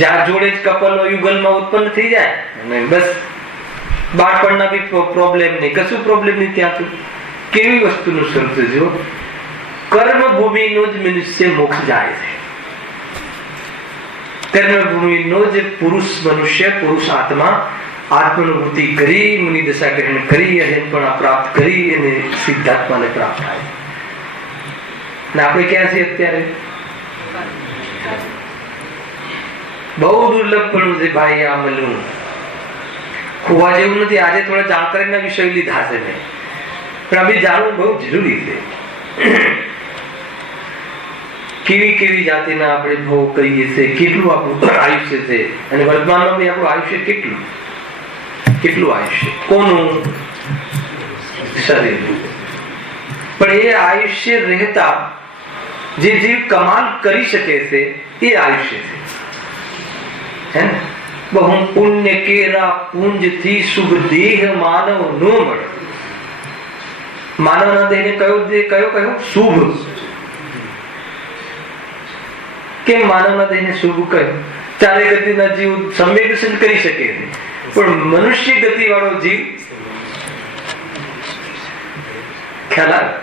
જ્યાં જોડે જ કપલનો યુગલમાં ઉત્પન્ન થઈ જાય અને બસ બાળપણના બી પ્રોબ્લેમ નહીં, કશું પ્રોબ્લેમ નહીં. ત્યાં તો કેવી વસ્તુનું સ્વરૂપ છે. જો કર્મભૂમિનો જ મનુષ્ય મોક્ષ જાય છે. કર્મભૂમિનો જ પુરુષ મનુષ્ય, પુરુષ આત્મા આત્માનુભૂતિ કરી, મુનિ દશા ગ્રહણ કરી, અહેનપણા પ્રાપ્ત કરી અને સિદ્ધાત્માને પ્રાપ્ત થાય. ને આપણે ક્યાં છીએ અત્યારે? બહુ દુર્લભપણું છે ભાઈ આ મળવું. ખોવા જેવું નથી. આજે થોડા જાણકારીના વિષય લીધા છે મેં, પણ આ બી જાણવું બહુ જરૂરી છે. કેવી કેવી જાતિના આપણે ભોગ કરીએ છીએ, કેટલું આપણું આયુષ્ય છે, અને વર્તમાનમાં બી આપણું આયુષ્ય કેટલું આયુષ્ય કોનું? શરીર. પણ એ આયુષ્ય રહેતા જે જીવ કમાલ કરી શકે છે એ આયુષ્ય છે. હે ને? બહુ પુણ્ય કેરા પુંજ થી શુભ દેહ માનવ નો મળે. માનવના દેહને કયો શુભ. કેમ માનવના દેહને શુભ કયો? ચારે ગતિના જીવ સંવેદનશીલ કરી શકે છે, પણ મનુષ્ય ગતિ વાળો જીવ ખ્યાલ આવે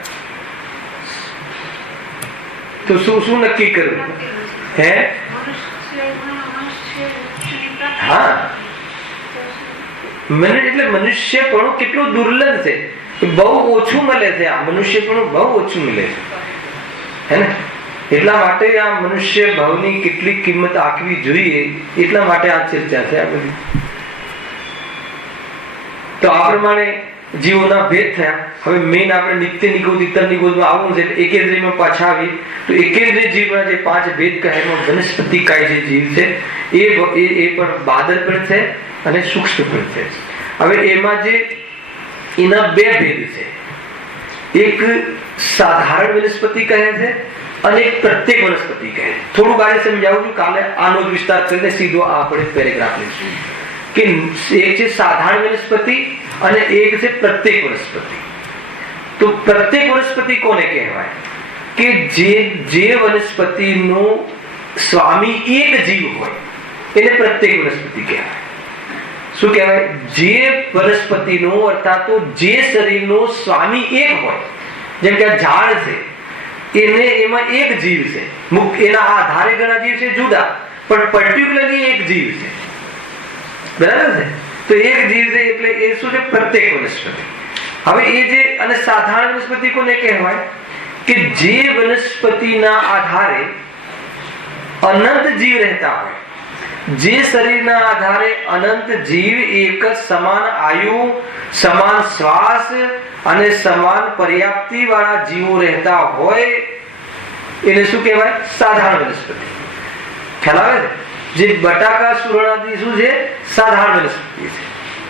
તો શું નક્કી કરવું? હે? હા, એટલે મનુષ્યપણું કેટલું દુર્લભ છે, બહુ ઓછું મળે છે. આ મનુષ્યપણું બહુ ઓછું મળે છે, હે ને? એટલા માટે આ મનુષ્ય ભાવની કેટલી કિંમત આંકવી જોઈએ, એટલા માટે આ ચર્ચા છે આ બધી. તો આ પ્રમાણે જીવોના ભેદ થયા. હવે મેન આપણે નિત્ય નિગોદ, ઇતર નિગોદમાં આવવું છે. એકેન્દ્રિયમાં પાછા આવીએ તો એકેન્દ્રિય જીવના જે 5 ભેદ કહે એમાં વનસ્પતિ કાય જે જીવ છે એ પણ બાદર પણ છે અને સૂક્ષ્મ પણ છે. હવે એમાં જે એના 2 ભેદ છે. એક સાધારણ વનસ્પતિ કહે છે અને એક પ્રત્યેક વનસ્પતિ કહે છે. થોડું બારે સમજાવું છું, કાલે આનો જ વિસ્તાર કરીને સીધો આપણે પેરેગ્રાફ લઈશું કે એક છે સાધારણ વનસ્પતિ અને એક છે પ્રત્યેક વનસ્પતિ. તો પ્રત્યેક વનસ્પતિ કોને કહેવાય? કે જે વનસ્પતિનો સ્વામી એક જીવ હોય એને પ્રત્યેક વનસ્પતિ કહેવાય. શું કહેવાય? જે વનસ્પતિનો અર્થાત તો જે શરીરનો સ્વામી એક હોય, જેમ કે આ ઝાડ છે, એમાં એક જીવ છે. એના આધારે ઘણા જીવ છે જુદા, પણ પર્ટિક્યુલરલી એક જીવ છે. બરાબર છે? તો એક જીવ છે એટલે એ શું છે? પ્રત્યેક વનસ્પતિ. હવે એ જે અને સાધારણ વનસ્પતિ કોને કહેવાય? કે જે વનસ્પતિના આધારે અનંત જીવ રહેતા હોય, જે શરીરના આધારે અનંત જીવ એક સમાન આયુ, સમાન શ્વાસ અને સમાન પર્યાપ્તિ વાળા જીવો રહેતા હોય એને શું કહેવાય? સાધારણ વનસ્પતિ. ખ્યાલ આવે છે? જે બટાકા સુરણાથી શું છે? સાધારણ વનસ્પતિ છે.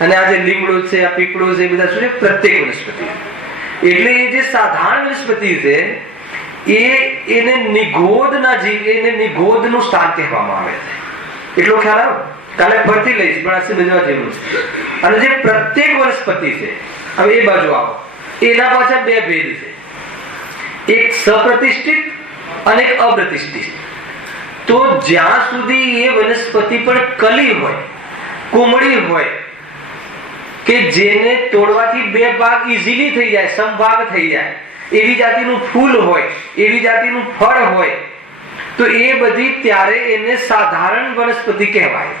અને આ જે લીમડો છે, આ પીપળો છે, બધા શું છે? પ્રત્યેક વનસ્પતિ. એટલે એ જે સાધારણ વનસ્પતિ છે એને નિગોદના જીવ, એને નિગોદનું સ્થાન કહેવામાં આવે છે. એટલો ખ્યાલ આવે? કાલે ફરતી લઈશ, પણ આ સમજવા જેવું છે. અને જે પ્રત્યેક વનસ્પતિ છે, હવે એ બાજુ આવો, એના પાછળ બે ભેદ છે, એક સપ્રતિષ્ઠિત અને એક અપ્રતિષ્ઠિત. તો જ્યાં સુધી એ વનસ્પતિ પણ કલી હોય, કુમળી હોય, કે જેને તોડવાથી બે ભાગ ઈઝીલી થઈ જાય, સમભાગ થઈ જાય, એવી જાતિનું ફૂલ હોય, એવી જાતિનું ફળ હોય, તો એ બધી ત્યારે એને સાધારણ વનસ્પતિ કહેવાય.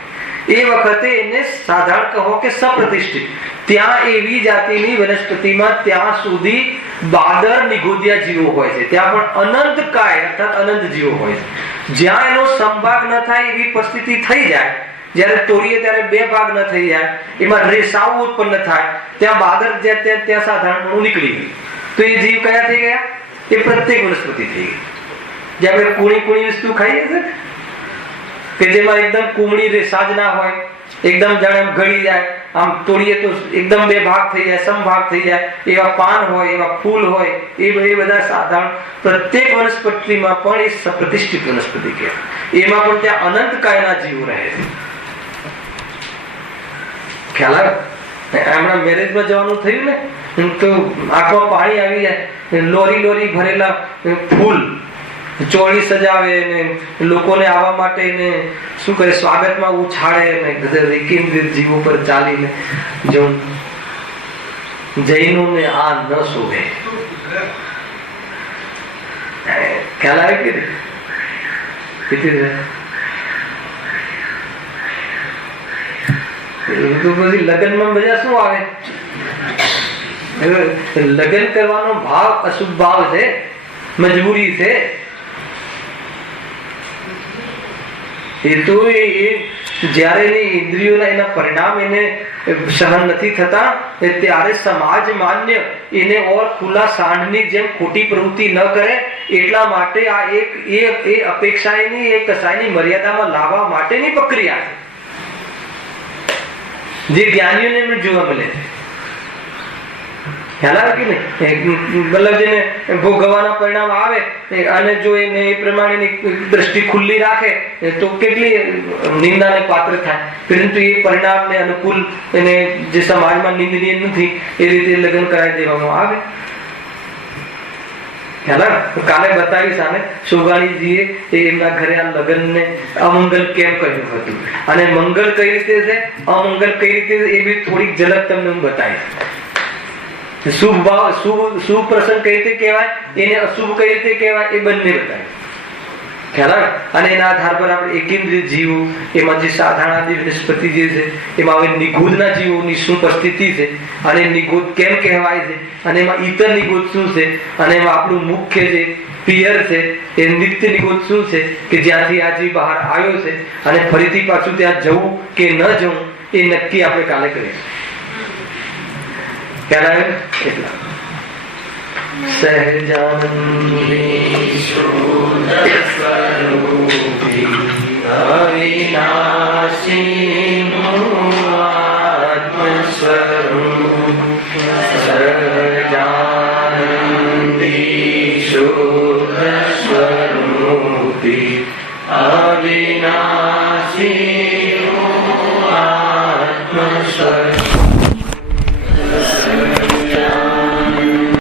એ વખતે એને સાધારણ કહો કે સપ્રતિષ્ઠિત. ત્યાં એવી જાતિની વનસ્પતિમાં ત્યાં સુધી બાદર નિગોદિયા જીવો હોય છે, ત્યાં પણ અનંત કાય અર્થાત અનંત જીવો હોય છે. જ્યાં એનો સંભાગ ન થાય એવી પરિસ્થિતિ થઈ જાય, જ્યારે તોડીએ ત્યારે બે ભાગ ન થઈ જાય, એમાં રેસાઓ ઉત્પન્ન થાય, ત્યાં બાદર ત્યાં સાધારણ નીકળી ગયું, તો એ જીવ કયા થઈ ગયા? એ પ્રત્યેક વનસ્પતિ થઈ ગઈ. જે આપણે કુણી વસ્તુ ખાઈએ છીએ કે જેમાં એકદમ કુમળી રેસા જ ના હોય, એકદમ જાણે આમ ગળી જાય, આમ તોડીએ તો એકદમ બે ભાગ થઈ જાય, સમભાગ થઈ જાય, એવા પાન હોય, એવા ફૂલ હોય, એ બધા સાધારણ પ્રત્યેક વનસ્પતિમાં પણ એ પ્રતિષ્ઠિત વનસ્પતિ કહેવાય. એમાં પણ ત્યાં અનંત કાયના જીવો રહે છે. ખ્યાલ આવે? હમણાં મેરેજમાં જવાનું થયું ને, તો આંખમાં પાણી આવી જાય, લોરી ભરેલા ફૂલ ચોળી સજાવે ને લોકોને આવવા માટે ને શું કરે, સ્વાગતમાં ઉછાળે ને કેન્દ્રિત જીવો પર ચાલીને જો જૈનોને આ ન શોભે. ખ્યાલ આવે કે પછી લગ્નમાં બધા શું આવે? લગ્ન કરવાનો ભાવ અશુભ ભાવ છે, મજબૂરી છે. એ તો જ્યારે એની ઇન્દ્રિયોના એના પરિણામ એને સહન નથી થતા, ત્યારે સમાજ માન્ય એને ઓર ખુલ્લા સાંઢની જેમ ખોટી પ્રવૃત્તિ ન કરે એટલા માટે આ એક એ અપેક્ષા એની એ કસાયની મર્યાદામાં લાવવા માટેની પ્રક્રિયા છે, જે જ્ઞાનીઓને જોવા મળે છે. ખ્યાલ આવે કે નહીં? વલ્લભજીને ભોગવવાના પરિણામ આવે અને જો એને એ પ્રમાણેની દ્રષ્ટિ ખુલ્લી રાખે તો કેટલી નિંદાને પાત્ર થાય, પરંતુ એ પરિણામને અનુકૂળ એને જે સમાજમાં નિંદનીય નથી એ રીતે લગ્ન કરાવી દેવામાં આવે. ખ્યાલ આવે? કાલે બતાવીશ આને શોભાણીજીએ એમના ઘરે આ લગ્નને અમંગલ કેમ કહ્યું હતું અને મંગલ કઈ રીતે છે, અમંગલ કઈ રીતે, એ બી થોડીક ઝલક તમને હું બતાવીશ. શુભ ભાવ શુભ પ્રસંગ કઈ રીતે કહેવાય, એને અશુભ કઈ રીતે કહેવાય, એ બંને બતાવે. ખ્યાલ આવે? અને એના આધાર પર આપણે એકેન્દ્રિય જીવો, એમાં જે સાધારણાદી વનસ્પતિ જે છે, એમાં હવે નિગૂઢના જીવોની શું પરિસ્થિતિ છે અને નિગૂઢ કેમ કહેવાય છે, અને એમાં ઇતર નિગૂઢ શું છે, અને એમાં આપણું મુખ્ય જે પિયર છે એ નિત્ય નિગૂઢ શું છે કે જ્યાંથી આ જીવ બહાર આવ્યો છે અને ફરીથી પાછું ત્યાં જવું કે ન જવું એ નક્કી આપણે કાલે કરીશું. ખ્યાલ આવે? એટલા અવિનાશી